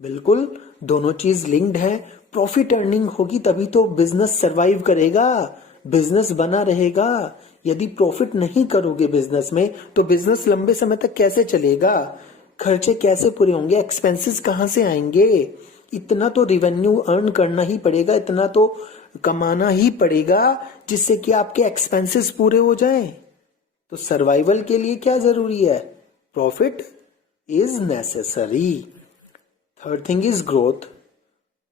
बिल्कुल दोनों चीज लिंक्ड है। प्रॉफिट अर्निंग होगी तभी तो बिजनेस सरवाइव करेगा, बिजनेस बना रहेगा। यदि प्रॉफिट नहीं करोगे बिजनेस में तो बिजनेस लंबे समय तक कैसे चलेगा, खर्चे कैसे पूरे होंगे, एक्सपेंसेस कहां से आएंगे। इतना तो रेवेन्यू अर्न करना ही पड़ेगा, इतना तो कमाना ही पड़ेगा जिससे कि आपके एक्सपेंसेस पूरे हो जाएं। तो सर्वाइवल के लिए क्या जरूरी है, profit is necessary. Third thing is growth.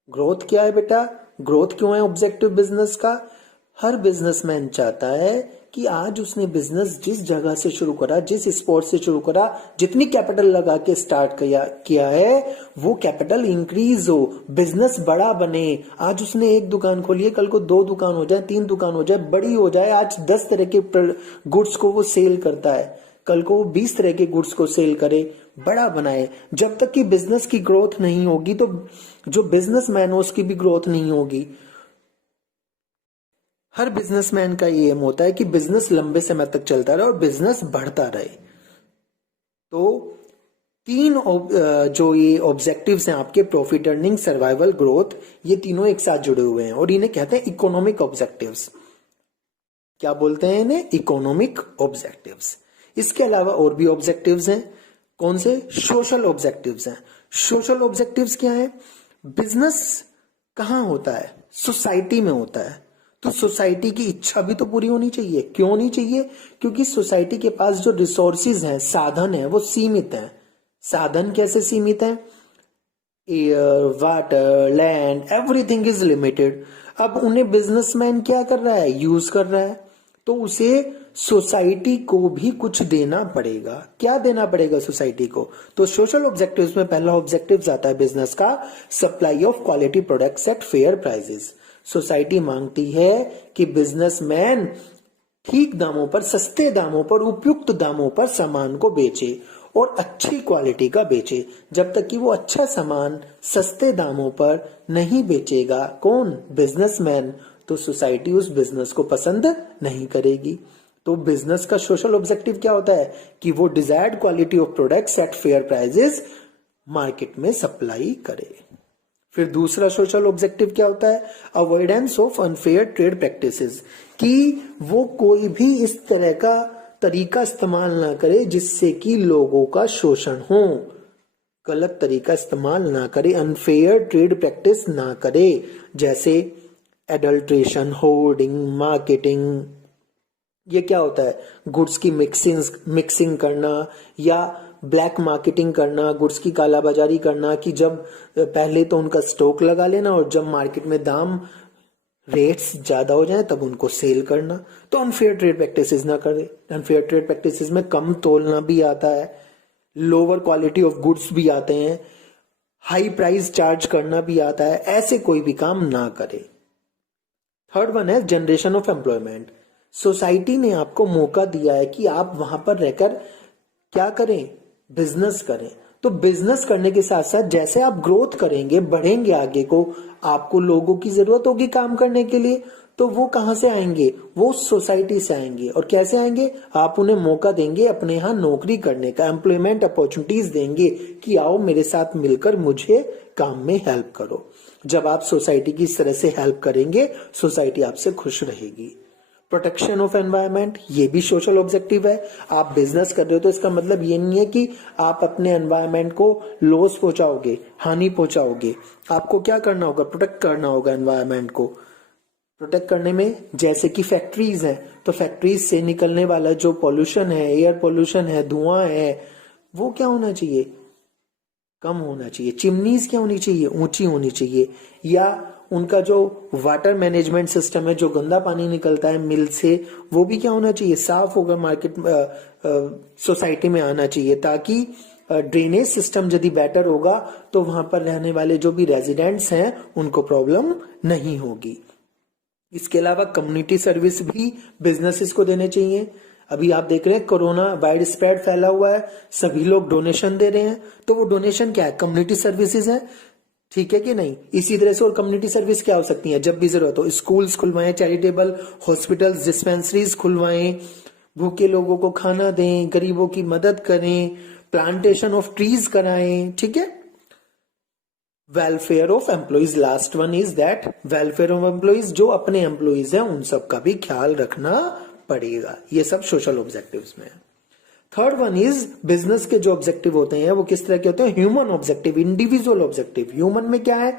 Growth क्या है बेटा, ग्रोथ क्यों है ऑब्जेक्टिव बिजनेस का। हर बिजनेसमैन चाहता है कि आज उसने बिजनेस जिस जगह से शुरू करा, जिस स्पॉट से शुरू करा, जितनी कैपिटल लगा के स्टार्ट किया है वो कैपिटल इंक्रीज हो, बिजनेस बड़ा बने। आज उसने एक दुकान खोली है, कल को 2 दुकान हो जाए, 3 दुकान हो जाए, बड़ी हो जाए। आज 10 तरह के गुड्स को वो सेल करता है, कल को वो 20 तरह के गुड्स को सेल करे, बड़ा बनाए। जब तक कि बिजनेस की ग्रोथ नहीं होगी तो जो बिजनेसमैन हो उसकी भी ग्रोथ नहीं होगी। हर बिजनेसमैन का ये एम होता है कि बिजनेस लंबे समय तक चलता रहे और बिजनेस बढ़ता रहे। तो 3 जो ये ऑब्जेक्टिव्स हैं आपके, प्रॉफिट अर्निंग, सर्वाइवल, ग्रोथ, ये तीनों एक साथ जुड़े हुए हैं और इन्हें कहते हैं इकोनॉमिक ऑब्जेक्टिव्स। क्या बोलते हैं इन्हें, इकोनॉमिक ऑब्जेक्टिव्स। इसके अलावा और भी ऑब्जेक्टिव्स हैं। कौन से, सोशल ऑब्जेक्टिव्स हैं। सोशल ऑब्जेक्टिव्स क्या है, बिजनेस कहां होता है, सोसाइटी में होता है, तो सोसाइटी की इच्छा भी तो पूरी होनी चाहिए। क्यों नहीं चाहिए, क्योंकि सोसाइटी के पास जो रिसोर्सेज हैं, साधन है, वो सीमित हैं। साधन कैसे सीमित हैं, air, water, land, everything is limited. अब उन्हें बिजनेसमैन क्या कर रहा है, यूज कर रहा है, तो उसे सोसाइटी को भी कुछ देना पड़ेगा। क्या देना पड़ेगा सोसाइटी को, तो सोशल ऑब्जेक्टिव्स में पहला ऑब्जेक्टिव आता है बिजनेस का, supply of quality products at fair prices. Society मांगती है कि बिजनेसमैन ठीक दामों पर, सस्ते दामों पर, उपयुक्त दामों पर सामान को बेचे और अच्छी क्वालिटी का बेचे। जब तक कि वो अच्छा सामान सस्ते दामों पर नहीं बेचेगा कौन, बिजनेसमैन, तो सोसाइटी उस बिजनेस को पसंद नहीं करेगी। तो बिजनेस का सोशल ऑब्जेक्टिव क्या होता है कि वो desired quality of products at fair prices market में सप्लाई करे। फिर दूसरा सोशल ऑब्जेक्टिव क्या होता है, avoidance of unfair trade practices, कि वो कोई भी इस तरह का तरीका इस्तेमाल ना करे जिससे कि लोगों का शोषण हो, गलत तरीका इस्तेमाल ना करे, अनफेयर ट्रेड प्रैक्टिस ना करे, जैसे एडल्ट्रेशन, होर्डिंग, मार्केटिंग। ये क्या होता है, गुड्स की मिक्सिंग करना या ब्लैक मार्केटिंग करना, गुड्स की कालाबाजारी करना, कि जब पहले तो उनका स्टॉक लगा लेना और जब मार्केट में दाम रेट्स ज्यादा हो जाए तब उनको सेल करना। तो अनफेयर ट्रेड प्रैक्टिसेस ना करे। अनफेयर ट्रेड प्रैक्टिसेस में कम तोलना भी आता है, लोअर क्वालिटी ऑफ गुड्स भी आते हैं, हाई प्राइस चार्ज करना भी आता है, ऐसे कोई भी काम ना करे। थर्ड वन है जनरेशन ऑफ एम्प्लॉयमेंट। सोसाइटी ने आपको मौका दिया है कि आप वहां पर रहकर क्या करें, बिजनेस करें। तो बिजनेस करने के साथ साथ जैसे आप ग्रोथ करेंगे, बढ़ेंगे आगे को, आपको लोगों की जरूरत होगी काम करने के लिए। तो वो कहां से आएंगे, वो सोसाइटी से आएंगे। और कैसे आएंगे, आप उन्हें मौका देंगे अपने यहां नौकरी करने का, एम्प्लॉयमेंट अपॉर्चुनिटीज देंगे कि आओ मेरे साथ मिलकर मुझे काम में हेल्प करो। जब आप सोसाइटी की इस तरह से हेल्प करेंगे, सोसाइटी आपसे खुश रहेगी। प्रोटेक्शन ऑफ एनवायरनमेंट, ये भी सोशल ऑब्जेक्टिव है। आप बिजनेस कर रहे हो तो इसका मतलब ये नहीं है कि आप अपने एनवायरनमेंट को लॉस पहुंचाओगे, हानि पहुंचाओगे। आपको क्या करना होगा, प्रोटेक्ट करना होगा एनवायरनमेंट को। प्रोटेक्ट करने में जैसे कि फैक्ट्रीज हैं, तो फैक्ट्रीज से निकलने वाला जो पॉल्यूशन है, एयर पॉल्यूशन है, धुआं है, वो क्या होना चाहिए, कम होना चाहिए। चिमनीज क्या होनी चाहिए, ऊंची होनी चाहिए। या उनका जो वाटर मैनेजमेंट सिस्टम है, जो गंदा पानी निकलता है मिल से, वो भी क्या होना चाहिए, साफ होकर मार्केट सोसाइटी में आना चाहिए, ताकि ड्रेनेज सिस्टम यदि बेटर होगा तो वहां पर रहने वाले जो भी रेजिडेंट्स हैं उनको प्रॉब्लम नहीं होगी। इसके अलावा कम्युनिटी सर्विस भी बिजनेसेस को देने चाहिए। अभी आप देख रहे हैं कोरोना वाइड स्प्रेड फैला हुआ है, सभी लोग डोनेशन दे रहे हैं, तो वो डोनेशन क्या है, कम्युनिटी सर्विसेज है, ठीक है कि नहीं। इसी तरह से और कम्युनिटी सर्विस क्या हो सकती है, जब भी जरूरत हो स्कूल्स खुलवाएं, चैरिटेबल हॉस्पिटल्स, डिस्पेंसरीज खुलवाएं, भूखे लोगों को खाना दें, गरीबों की मदद करें, प्लांटेशन ऑफ ट्रीज कराएं, ठीक है। Welfare of employees, last one is that welfare of employees, जो अपने एम्प्लॉइज हैं उन सब का भी ख्याल रखना पड़ेगा। ये सब सोशल ऑब्जेक्टिव्स में है। थर्ड वन इज बिजनेस के जो ऑब्जेक्टिव होते हैं वो किस तरह के होते हैं, human objective, individual objective. Human में क्या है,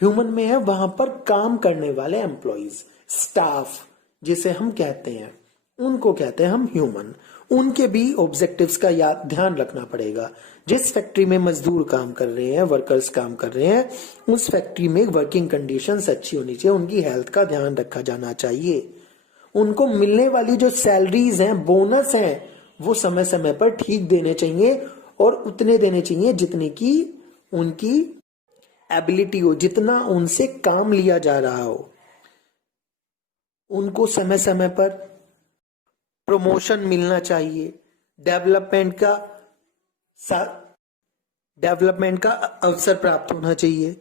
ह्यूमन में है वहां पर काम करने वाले एम्प्लॉइज, स्टाफ जिसे हम कहते हैं, उनको कहते हैं हम ह्यूमन। उनके भी ऑब्जेक्टिव्स का ध्यान रखना पड़ेगा। जिस फैक्ट्री में मजदूर काम कर रहे हैं, वर्कर्स काम कर रहे हैं, उस फैक्ट्री में वर्किंग कंडीशंस अच्छी होनी चाहिए, उनकी हेल्थ का ध्यान रखा जाना चाहिए। उनको मिलने वाली जो सैलरीज हैं, बोनस हैं, वो समय समय पर ठीक देने चाहिए और उतने देने चाहिए जितने की उनकी एबिलिटी हो, जितना उनसे काम लिया जा रहा हो। उनको समय समय पर प्रमोशन मिलना चाहिए, डेवलपमेंट का अवसर प्राप्त होना चाहिए।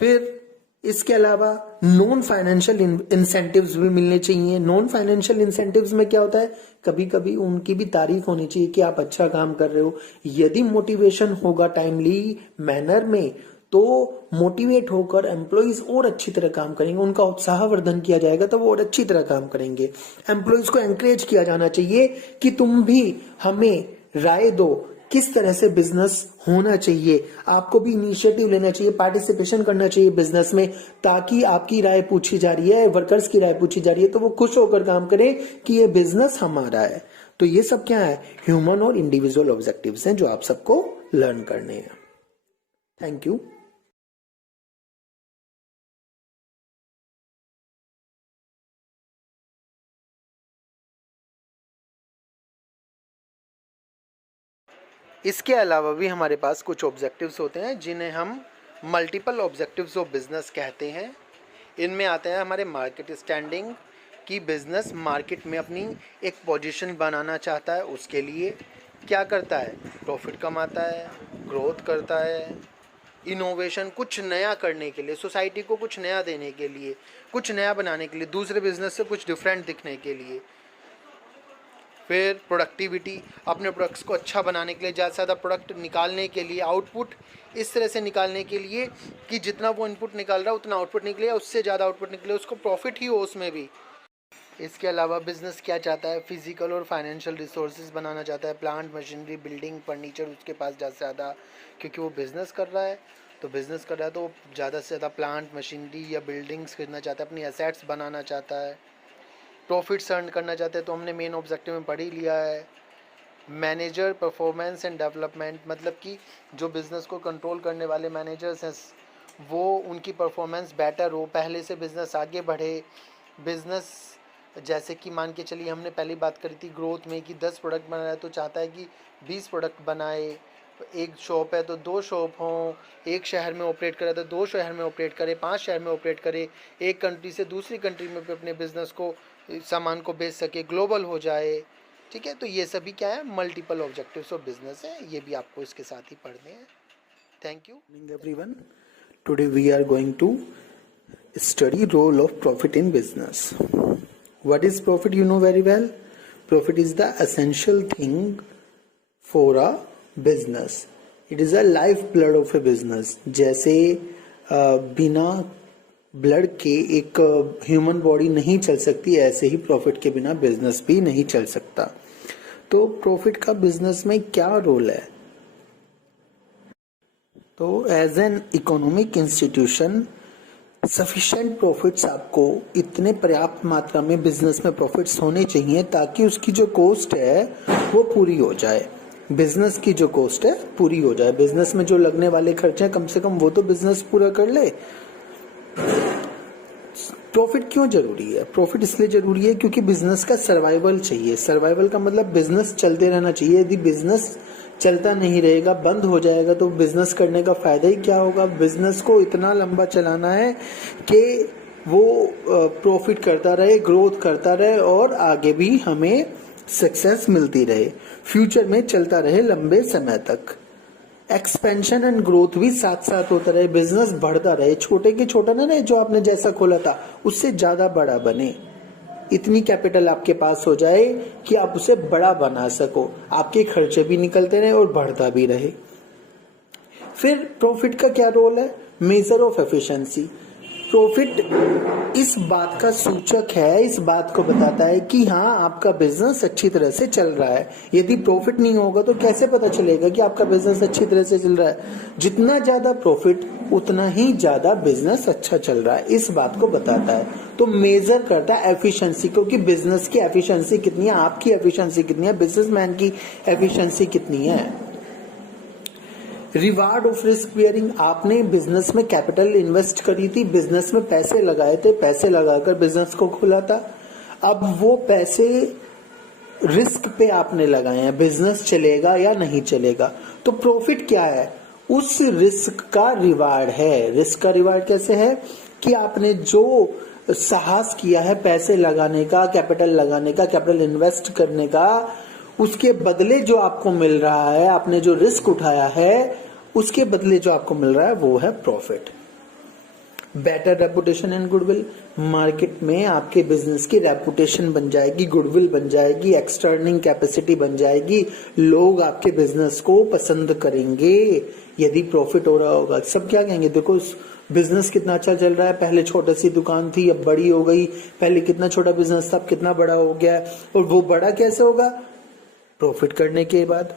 फिर इसके अलावा नॉन फाइनेंशियल इंसेंटिव्स भी मिलने चाहिए। नॉन फाइनेंशियल इंसेंटिव्स में क्या होता है, कभी कभी उनकी भी तारीफ होनी चाहिए कि आप अच्छा काम कर रहे हो। यदि मोटिवेशन होगा टाइमली मैनर में, तो मोटिवेट होकर एम्प्लॉइज और अच्छी तरह काम करेंगे, उनका उत्साहवर्धन किया जाएगा तो वो और अच्छी तरह काम करेंगे। एम्प्लॉइज को एनकरेज किया जाना चाहिए कि तुम भी हमें राय दो किस तरह से बिजनेस होना चाहिए, आपको भी इनिशिएटिव लेना चाहिए, पार्टिसिपेशन करना चाहिए बिजनेस में, ताकि आपकी राय पूछी जा रही है, वर्कर्स की राय पूछी जा रही है, तो वो खुश होकर काम करें कि ये बिजनेस हमारा है। तो ये सब क्या है, ह्यूमन और इंडिविजुअल ऑब्जेक्टिव्स हैं जो आप सबको लर्न करने हैं। Thank you. इसके अलावा भी हमारे पास कुछ ऑब्जेक्टिव्स होते हैं जिन्हें हम मल्टीपल ऑब्जेक्टिव्स ऑफ बिजनेस कहते हैं। इनमें आते हैं हमारे मार्केट स्टैंडिंग, कि बिजनेस मार्केट में अपनी एक पोजीशन बनाना चाहता है, उसके लिए क्या करता है, प्रॉफिट कमाता है, ग्रोथ करता है, इनोवेशन, कुछ नया करने के लिए, सोसाइटी को कुछ नया देने के लिए, कुछ नया बनाने के लिए, दूसरे बिजनेस से कुछ डिफरेंट दिखने के लिए। फिर प्रोडक्टिविटी, अपने प्रोडक्ट्स को अच्छा बनाने के लिए, ज़्यादा से ज़्यादा प्रोडक्ट निकालने के लिए, आउटपुट इस तरह से निकालने के लिए कि जितना वो इनपुट निकाल रहा है उतना आउटपुट निकले, उससे ज़्यादा आउटपुट निकले, उसको प्रॉफिट ही हो उसमें भी। इसके अलावा बिज़नेस क्या चाहता है, फिजिकल और फाइनेंशियल रिसोर्सेज बनाना चाहता है, प्लांट, मशीनरी, बिल्डिंग, फर्नीचर उसके पास ज़्यादा से ज़्यादा, क्योंकि वो बिज़नेस कर रहा है। तो बिज़नेस कर रहा है तो ज़्यादा से ज़्यादा प्लांट, मशीनरी या बिल्डिंग्स खरीदना चाहता है, अपनी एसेट्स बनाना चाहता है। प्रॉफिट्स अर्न करना चाहते हैं तो हमने मेन ऑब्जेक्टिव में पढ़ ही लिया है। मैनेजर, परफॉर्मेंस एंड डेवलपमेंट, मतलब कि जो बिज़नेस को कंट्रोल करने वाले मैनेजर्स हैं वो उनकी परफॉर्मेंस बेटर हो, पहले से बिज़नेस आगे बढ़े। बिज़नेस जैसे कि मान के चलिए हमने पहली बात करी थी ग्रोथ में कि 10 प्रोडक्ट बना रहा है तो चाहता है कि 20 प्रोडक्ट बनाए। एक शॉप है तो 2 शॉप हों, एक शहर में ऑपरेट करे तो 2 शहर में ऑपरेट करे, 5 शहर में ऑपरेट करे, एक कंट्री से दूसरी कंट्री में अपने बिज़नेस को, सामान को बेच सके, ग्लोबल हो जाए। ठीक है, तो ये सभी क्या है, मल्टीपल ऑब्जेक्टिव्स ऑफ बिजनेस है, ये भी आपको इसके साथ ही पढ़ने हैं। Thank you everyone. Today we are going to study role of profit in business. What is profit? You know very well. Profit is the essential thing for a business. It is a lifeblood of a business. जैसे बिना blood के एक human body नहीं चल सकती, ऐसे ही profit के बिना बिजनेस भी नहीं चल सकता। तो प्रॉफिट का बिजनेस में क्या रोल है? तो as an economic institution sufficient profits, आपको इतने पर्याप्त मात्रा में बिजनेस में प्रॉफिट्स होने चाहिए ताकि उसकी जो कॉस्ट है वो पूरी हो जाए। बिजनेस की जो कॉस्ट है पूरी हो जाए, बिजनेस में जो लगने वाले खर्चे हैं कम से कम वो तो बिजनेस पूरा कर ले। प्रॉफिट क्यों जरूरी है? प्रॉफिट इसलिए जरूरी है क्योंकि बिजनेस का सर्वाइवल चाहिए। सर्वाइवल का मतलब बिजनेस चलते रहना चाहिए। यदि बिजनेस चलता नहीं रहेगा, बंद हो जाएगा, तो बिजनेस करने का फायदा ही क्या होगा? बिजनेस को इतना लंबा चलाना है कि वो प्रॉफिट करता रहे, ग्रोथ करता रहे और आगे भी हमें सक्सेस मिलती रहे, फ्यूचर में चलता रहे लंबे समय तक। एक्सपेंशन एंड ग्रोथ भी साथ साथ होता रहे, बिजनेस बढ़ता रहे, छोटे के छोटा ना रहे, जो आपने जैसा खोला था उससे ज्यादा बड़ा बने। इतनी कैपिटल आपके पास हो जाए कि आप उसे बड़ा बना सको, आपके खर्चे भी निकलते रहे और बढ़ता भी रहे। फिर प्रॉफिट का क्या रोल है? Measure of efficiency. प्रॉफिट इस बात का सूचक है, इस बात को बताता है कि हाँ आपका बिजनेस अच्छी तरह से चल रहा है। यदि प्रॉफिट नहीं होगा तो कैसे पता चलेगा कि आपका बिजनेस अच्छी तरह से चल रहा है? जितना ज्यादा प्रॉफिट उतना ही ज्यादा बिजनेस अच्छा चल रहा है, इस बात को बताता है। तो मेजर करता है एफिशिएंसी को कि बिजनेस की एफिशिएंसी कितनी है, आपकी एफिशिएंसी कितनी है, बिजनेसमैन की एफिशिएंसी कितनी है। रिवार्ड ऑफ रिस्क बियरिंग, आपने बिजनेस में कैपिटल इन्वेस्ट करी थी, बिजनेस में पैसे लगाए थे, पैसे लगाकर बिजनेस को खोला था, अब वो पैसे रिस्क पे आपने लगाए हैं, बिजनेस चलेगा या नहीं चलेगा। तो प्रॉफिट क्या है? उस रिस्क का रिवार्ड है। रिस्क का रिवार्ड कैसे है कि आपने जो साहस किया है पैसे लगाने का, कैपिटल लगाने का, कैपिटल इन्वेस्ट करने का, उसके बदले जो आपको मिल रहा है, आपने जो रिस्क उठाया है उसके बदले जो आपको मिल रहा है वो है profit. Better reputation and goodwill, market में आपके बिजनेस की रेपुटेशन बन जाएगी, गुडविल बन जाएगी, एक्सटर्निंग कैपेसिटी बन जाएगी, लोग आपके बिजनेस को पसंद करेंगे यदि प्रॉफिट हो रहा होगा। सब क्या कहेंगे, देखो बिजनेस कितना अच्छा चल रहा है, पहले छोटी सी दुकान थी अब बड़ी हो गई, पहले कितना छोटा बिजनेस था अब कितना बड़ा हो गया। और वो बड़ा कैसे होगा? प्रॉफिट करने के बाद।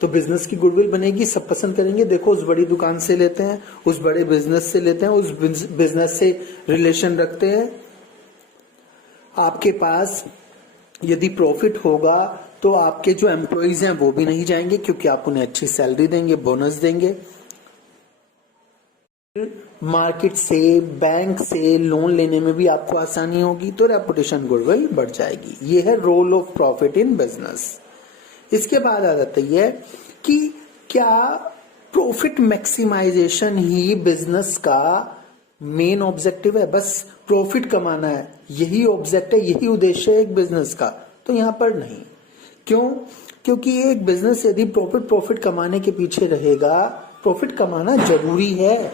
तो बिजनेस की गुडविल बनेगी, सब पसंद करेंगे, देखो उस बड़ी दुकान से लेते हैं, उस बड़े बिजनेस से लेते हैं, उस बिजनेस से रिलेशन रखते हैं। आपके पास यदि प्रॉफिट होगा तो आपके जो एम्प्लॉइज हैं वो भी नहीं जाएंगे क्योंकि आप उन्हें अच्छी सैलरी देंगे, बोनस देंगे। मार्केट से, बैंक से लोन लेने में भी आपको आसानी होगी, तो रेपुटेशन गुडविल बढ़ जाएगी। ये है role of profit in business. इसके बाद आ जाता है कि क्या प्रॉफिट मैक्सिमाइजेशन ही बिजनेस का मेन ऑब्जेक्टिव है? बस प्रॉफिट कमाना है, यही ऑब्जेक्ट है, यही उद्देश्य है एक बिजनेस का? तो यहां पर नहीं। क्यों? क्योंकि एक बिजनेस यदि प्रॉफिट कमाने के पीछे रहेगा प्रॉफिट कमाना जरूरी है,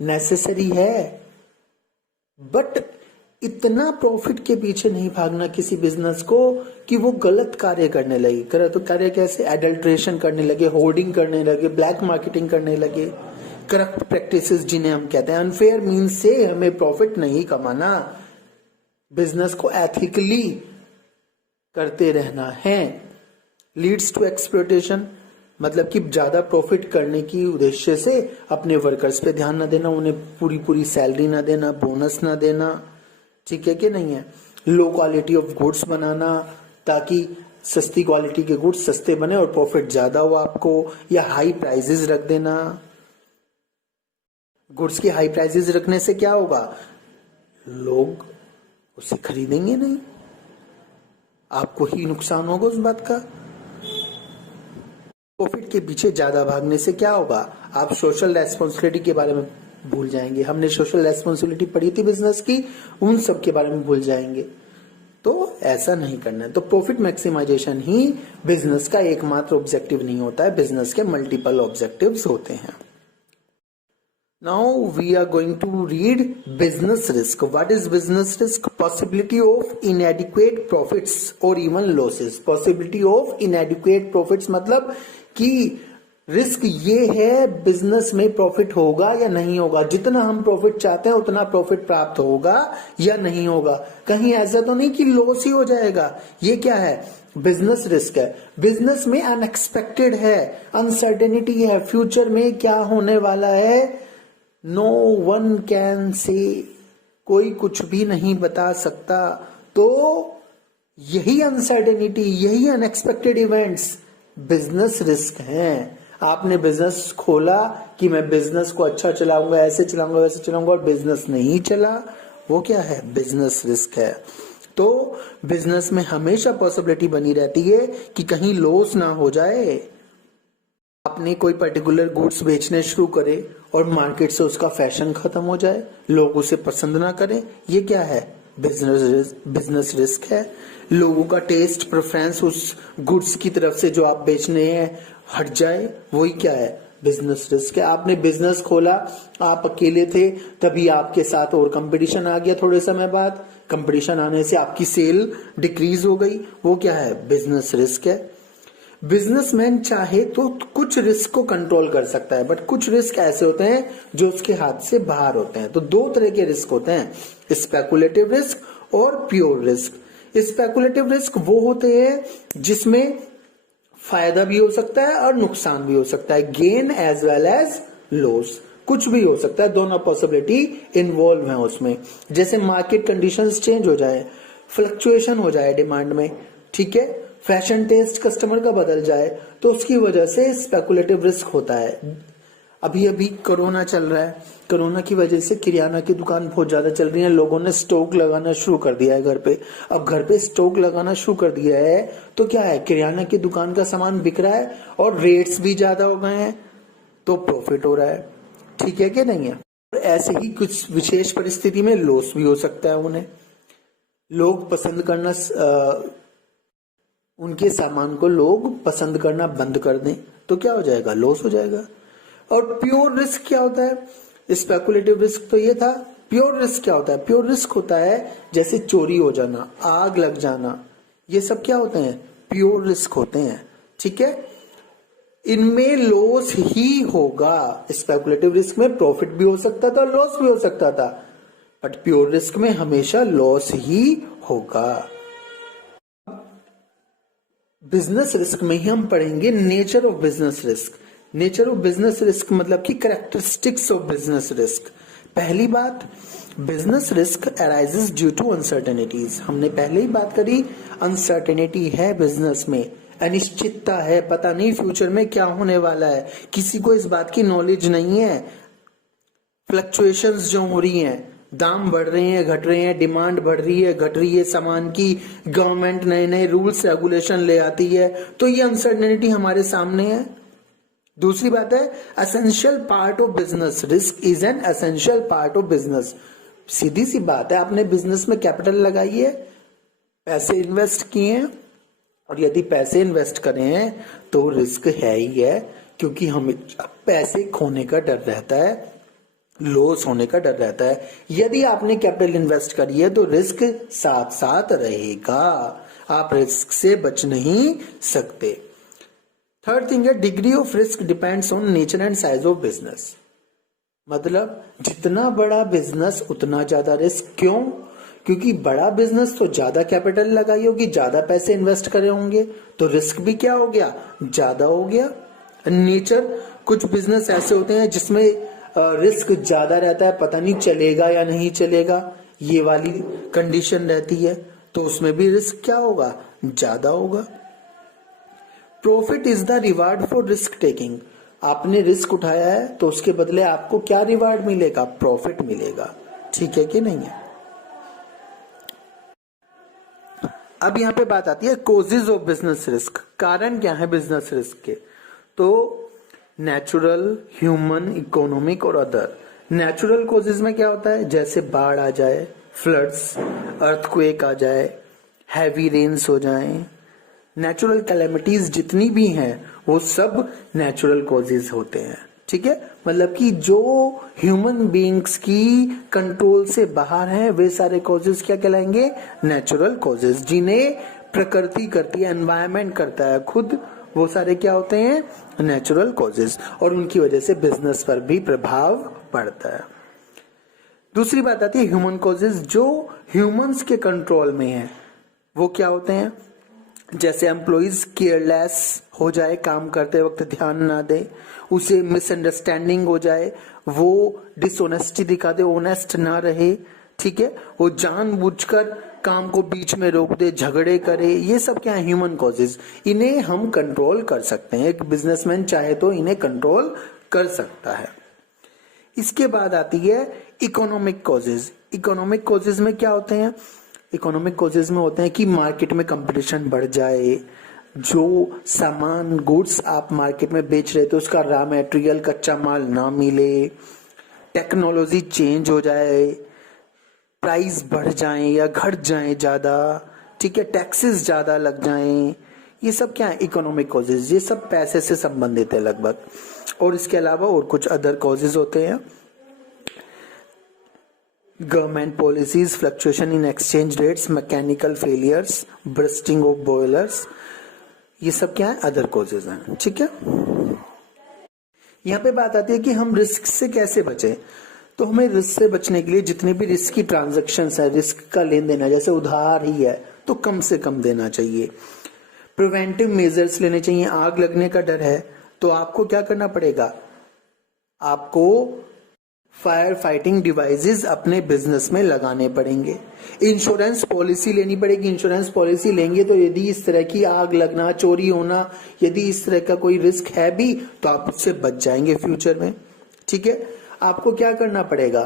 नेसेसरी है, बट इतना प्रॉफिट के पीछे नहीं भागना किसी बिजनेस को कि वो गलत कार्य करने लगे। गलत कार्य कैसे? एडल्ट्रेशन करने लगे, होर्डिंग करने लगे, ब्लैक मार्केटिंग करने लगे, करप्ट प्रैक्टिसेस जिन्हें हम कहते हैं। अनफेयर मीन्स से हमें प्रॉफिट नहीं कमाना, बिजनेस को एथिकली करते रहना है। लीड्स टू एक्सप्लॉयटेशन, मतलब कि ज्यादा प्रॉफिट करने की उद्देश्य से अपने वर्कर्स पे ध्यान न देना, उन्हें पूरी पूरी सैलरी ना देना, बोनस ना देना, ठीक है कि नहीं है। लो क्वालिटी ऑफ गुड्स बनाना ताकि सस्ती क्वालिटी के गुड्स सस्ते बने और प्रॉफिट ज्यादा हो आपको, या हाई प्राइजेस रख देना। गुड्स की हाई प्राइजेस रखने से क्या होगा? लोग उसे खरीदेंगे नहीं, आपको ही नुकसान होगा उस बात का। प्रॉफिट के पीछे ज्यादा भागने से क्या होगा? आप सोशल रेस्पॉन्सिबिलिटी के बारे में भूल जाएंगे। हमने सोशल रेस्पॉन्सिबिलिटी पढ़ी थी बिजनेस की, उन सब के बारे में भूल जाएंगे। तो ऐसा नहीं करना है। तो प्रॉफिट मैक्सिमाइजेशन ही बिजनेस का एकमात्र ऑब्जेक्टिव नहीं होता है, बिजनेस के मल्टीपल ऑब्जेक्टिव्स होते हैं। Now we are going to read business risk. What is business risk? Possibility of inadequate profits or even losses. Possibility of inadequate profits मतलब कि रिस्क ये है बिजनेस में प्रॉफिट होगा या नहीं होगा, जितना हम प्रॉफिट चाहते हैं उतना प्रॉफिट प्राप्त होगा या नहीं होगा। कहीं ऐसा तो नहीं कि लॉस ही हो जाएगा। ये क्या है? बिजनेस रिस्क है। बिजनेस में अनएक्सपेक्टेड है, अनसर्टेनिटी है, फ्यूचर में क्या होने वाला है नो वन कैन से, कोई कुछ भी नहीं बता सकता। तो यही अनसर्टेनिटी, यही अनएक्सपेक्टेड इवेंट्स बिजनेस रिस्क हैं। आपने बिजनेस खोला कि मैं बिजनेस को अच्छा चलाऊंगा, ऐसे चलाऊंगा, वैसे चलाऊंगा, और बिजनेस नहीं चला, वो क्या है? बिजनेस रिस्क है। तो बिजनेस में हमेशा पॉसिबिलिटी बनी रहती है कि कहीं लॉस ना हो जाए। आपने कोई पर्टिकुलर गुड्स बेचने शुरू करे और मार्केट से उसका फैशन खत्म हो जाए, लोग उसे पसंद ना करें, ये क्या है? बिजनेस रिस्क है। लोगों का टेस्ट प्रेफरेंस उस गुड्स की तरफ से जो आप बेचने हैं हट जाए, वही क्या है? बिजनेस रिस्क है। आपने बिजनेस खोला, आप अकेले थे, तभी आपके साथ और कंपटीशन आ गया। थोड़े समय बाद कंपटीशन आने से आपकी सेल डिक्रीज हो गई, वो क्या है? बिजनेस रिस्क है। बिजनेसमैन चाहे तो कुछ रिस्क को कंट्रोल कर सकता है, बट कुछ रिस्क ऐसे होते हैं जो उसके हाथ से बाहर होते हैं। तो दो तरह के रिस्क होते हैं, स्पेकुलेटिव रिस्क और प्योर रिस्क। स्पेकुलेटिव रिस्क वो होते हैं जिसमें फायदा भी हो सकता है और नुकसान भी हो सकता है, gain as well as loss, कुछ भी हो सकता है, दोनों पॉसिबिलिटी इन्वॉल्व है उसमें। जैसे मार्केट कंडीशंस चेंज हो जाए, फ्लक्चुएशन हो जाए डिमांड में, ठीक है, फैशन टेस्ट कस्टमर का बदल जाए, तो उसकी वजह से स्पेकुलेटिव रिस्क होता है। अभी अभी कोरोना चल रहा है, कोरोना की वजह से किराना की दुकान बहुत ज्यादा चल रही है, लोगों ने स्टॉक लगाना शुरू कर दिया है घर पे। अब घर पे स्टॉक लगाना शुरू कर दिया है तो क्या है? किराना की दुकान का सामान बिक रहा है और रेट्स भी ज्यादा हो गए हैं, तो प्रॉफिट हो रहा है, ठीक है कि नहीं है? ऐसे ही कुछ विशेष परिस्थिति में लॉस भी हो सकता है उन्हें। लोग पसंद करना, उनके सामान को लोग पसंद करना बंद कर दें तो क्या हो जाएगा? लॉस हो जाएगा। और प्योर रिस्क क्या होता है? स्पेकुलेटिव रिस्क तो ये था। प्योर रिस्क क्या होता है? प्योर रिस्क होता है जैसे चोरी हो जाना, आग लग जाना, ये सब क्या होते हैं? प्योर रिस्क होते हैं, ठीक है। इनमें लॉस ही होगा। स्पेकुलेटिव रिस्क में प्रॉफिट भी हो सकता था, लॉस भी हो सकता था, बट प्योर रिस्क में हमेशा लॉस ही होगा। बिजनेस रिस्क में ही हम पढ़ेंगे nature of business risk. Nature of business risk मतलब कि कैरेक्टरिस्टिक्स ऑफ बिजनेस रिस्क। पहली बात, business risk arises due to uncertainties. हमने पहले ही बात करी, अनसर्टेनिटी है बिजनेस में, अनिश्चितता है, पता नहीं फ्यूचर में क्या होने वाला है, किसी को इस बात की नॉलेज नहीं है। फ्लक्चुएशंस जो हो रही हैं, दाम बढ़ रहे हैं, घट रहे हैं, डिमांड बढ़ रही है, घट रही है सामान की, गवर्नमेंट नए नए रूल्स रेगुलेशन ले आती है, तो ये अनसर्टेनिटी हमारे सामने है। दूसरी बात है, essential part of business, risk is an essential part of business. सीधी सी बात है, आपने बिजनेस में कैपिटल लगाई है, पैसे इन्वेस्ट किए हैं, और यदि पैसे इन्वेस्ट करें हैं तो रिस्क है ही है, क्योंकि हम पैसे खोने का डर रहता है, लॉस होने का डर रहता है। यदि आपने कैपिटल इन्वेस्ट करी है तो रिस्क साथ साथ रहेगा, आप रिस्क से बच नहीं सकते। थर्ड थिंग है, degree of risk depends on nature and size of business. मतलब जितना बड़ा बिजनेस उतना ज्यादा रिस्क। क्यों? क्योंकि बड़ा बिजनेस तो ज्यादा कैपिटल लगाई होगी, ज्यादा पैसे इन्वेस्ट करे होंगे, तो रिस्क भी क्या हो गया, ज्यादा हो गया। नेचर, कुछ बिजनेस ऐसे होते हैं जिसमें रिस्क ज्यादा रहता है, पता नहीं चलेगा या नहीं चलेगा, ये वाली कंडीशन रहती है, तो उसमें भी रिस्क क्या होगा, ज्यादा होगा। Profit is the reward for risk taking. आपने रिस्क उठाया है तो उसके बदले आपको क्या रिवार्ड मिलेगा, प्रॉफिट मिलेगा। ठीक है कि नहीं है? अब यहां पे बात आती है कॉजेज ऑफ बिजनेस रिस्क। कारण क्या है बिजनेस रिस्क के? तो नेचुरल, ह्यूमन, इकोनॉमिक और अदर। नेचुरल कॉजेज में क्या होता है, जैसे बाढ़ आ जाए, फ्लड्स, अर्थक्वेक आ जाए, हैवी रेन्स हो जाए, नेचुरल कैलेमिटीज जितनी भी हैं वो सब नेचुरल कॉजेज होते हैं। ठीक है, मतलब कि जो ह्यूमन बीइंग्स की कंट्रोल से बाहर हैं वे सारे कॉजेज क्या कहलाएंगे, नेचुरल कॉजेज। जिन्हें प्रकृति करती है, एनवायरमेंट करता है खुद, वो सारे क्या होते हैं, नेचुरल कॉजेज, और उनकी वजह से बिजनेस पर भी प्रभाव पड़ता है। दूसरी बात आती है ह्यूमन कॉजेज, जो ह्यूमंस के कंट्रोल में है। वो क्या होते हैं, जैसे एम्प्लॉइज केयरलेस हो जाए, काम करते वक्त ध्यान ना दे, उसे मिसअंडरस्टैंडिंग हो जाए, वो डिसऑनेस्टी दिखा दे, ऑनेस्ट ना रहे, ठीक है, वो जानबूझकर काम को बीच में रोक दे, झगड़े करे, ये सब क्या है, ह्यूमन कॉजेज। इन्हें हम कंट्रोल कर सकते हैं, एक बिजनेसमैन चाहे तो इन्हें कंट्रोल कर सकता है। इसके बाद आती है इकोनॉमिक कॉजेज। इकोनॉमिक कॉजेज में क्या होते हैं, इकोनॉमिक कॉजेज में होते हैं कि मार्केट में कंपटीशन बढ़ जाए, जो सामान गुड्स आप मार्केट में बेच रहे थे उसका रॉ मटेरियल, कच्चा माल ना मिले, टेक्नोलॉजी चेंज हो जाए, प्राइस बढ़ जाए या घट जाए ज्यादा, ठीक है, टैक्सेस ज्यादा लग जाएं, ये सब क्या है, इकोनॉमिक कॉजेज। ये सब पैसे से संबंधित है लगभग। और इसके अलावा और कुछ अदर कॉजेज होते हैं, government policies, fluctuation in exchange rates, mechanical failures, bursting of boilers, ये सब क्या है, अदर कॉजेज हैं। ठीक है, यहाँ पे बात आती है कि हम रिस्क से कैसे बचें। तो हमें रिस्क से बचने के लिए जितने भी रिस्क की ट्रांजैक्शंस है, रिस्क का लेन देन है, जैसे उधार ही है तो कम से कम देना चाहिए। प्रिवेंटिव मेजर्स लेने चाहिए। आग लगने का डर है तो आपको क्या करना पड़ेगा, आपको फायर फाइटिंग डिवाइसेस अपने बिजनेस में लगाने पड़ेंगे। इंश्योरेंस पॉलिसी लेनी पड़ेगी। इंश्योरेंस पॉलिसी लेंगे तो यदि इस तरह की आग लगना, चोरी होना, यदि इस तरह का कोई रिस्क है भी तो आप उससे बच जाएंगे फ्यूचर में। ठीक है, आपको क्या करना पड़ेगा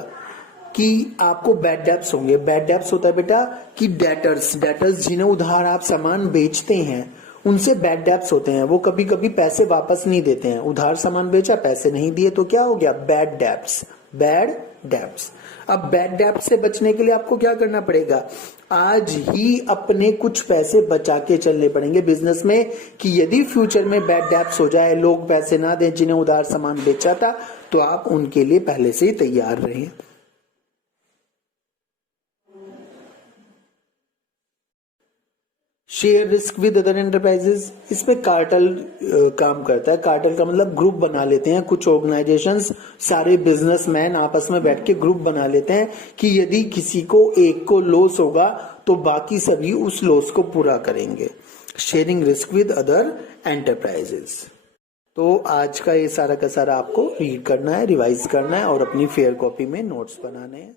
कि आपको बैड डेब्ट्स होंगे। बैड डेब्ट्स होता है बेटा कि डेटर्स जिन्हें उधार आप सामान बेचते हैं उनसे बैड डेब्ट्स होते हैं। वो कभी कभी पैसे वापस नहीं देते हैं। उधार सामान बेचा, पैसे नहीं दिए तो क्या हो गया, बैड डेब्ट्स। Bad debts. अब बैड डेब्ट्स से बचने के लिए आपको क्या करना पड़ेगा, आज ही अपने कुछ पैसे बचा के चलने पड़ेंगे बिजनेस में, कि यदि फ्यूचर में बैड डेब्ट्स हो जाए, लोग पैसे ना दें जिन्हें उधार सामान बेचा था, तो आप उनके लिए पहले से ही तैयार रहें। Share risk with other enterprises, इसमें कार्टेल काम करता है। कार्टेल का मतलब ग्रुप बना लेते हैं कुछ ऑर्गेनाइजेशंस, सारे बिजनेसमैन आपस में बैठ के ग्रुप बना लेते हैं कि यदि किसी को एक को लॉस होगा तो बाकी सभी उस लॉस को पूरा करेंगे। Sharing risk with other enterprises. तो आज का ये सारा का सारा आपको रीड करना है, रिवाइज करना है और अपनी फेयर कॉपी में नोट्स बनाने हैं।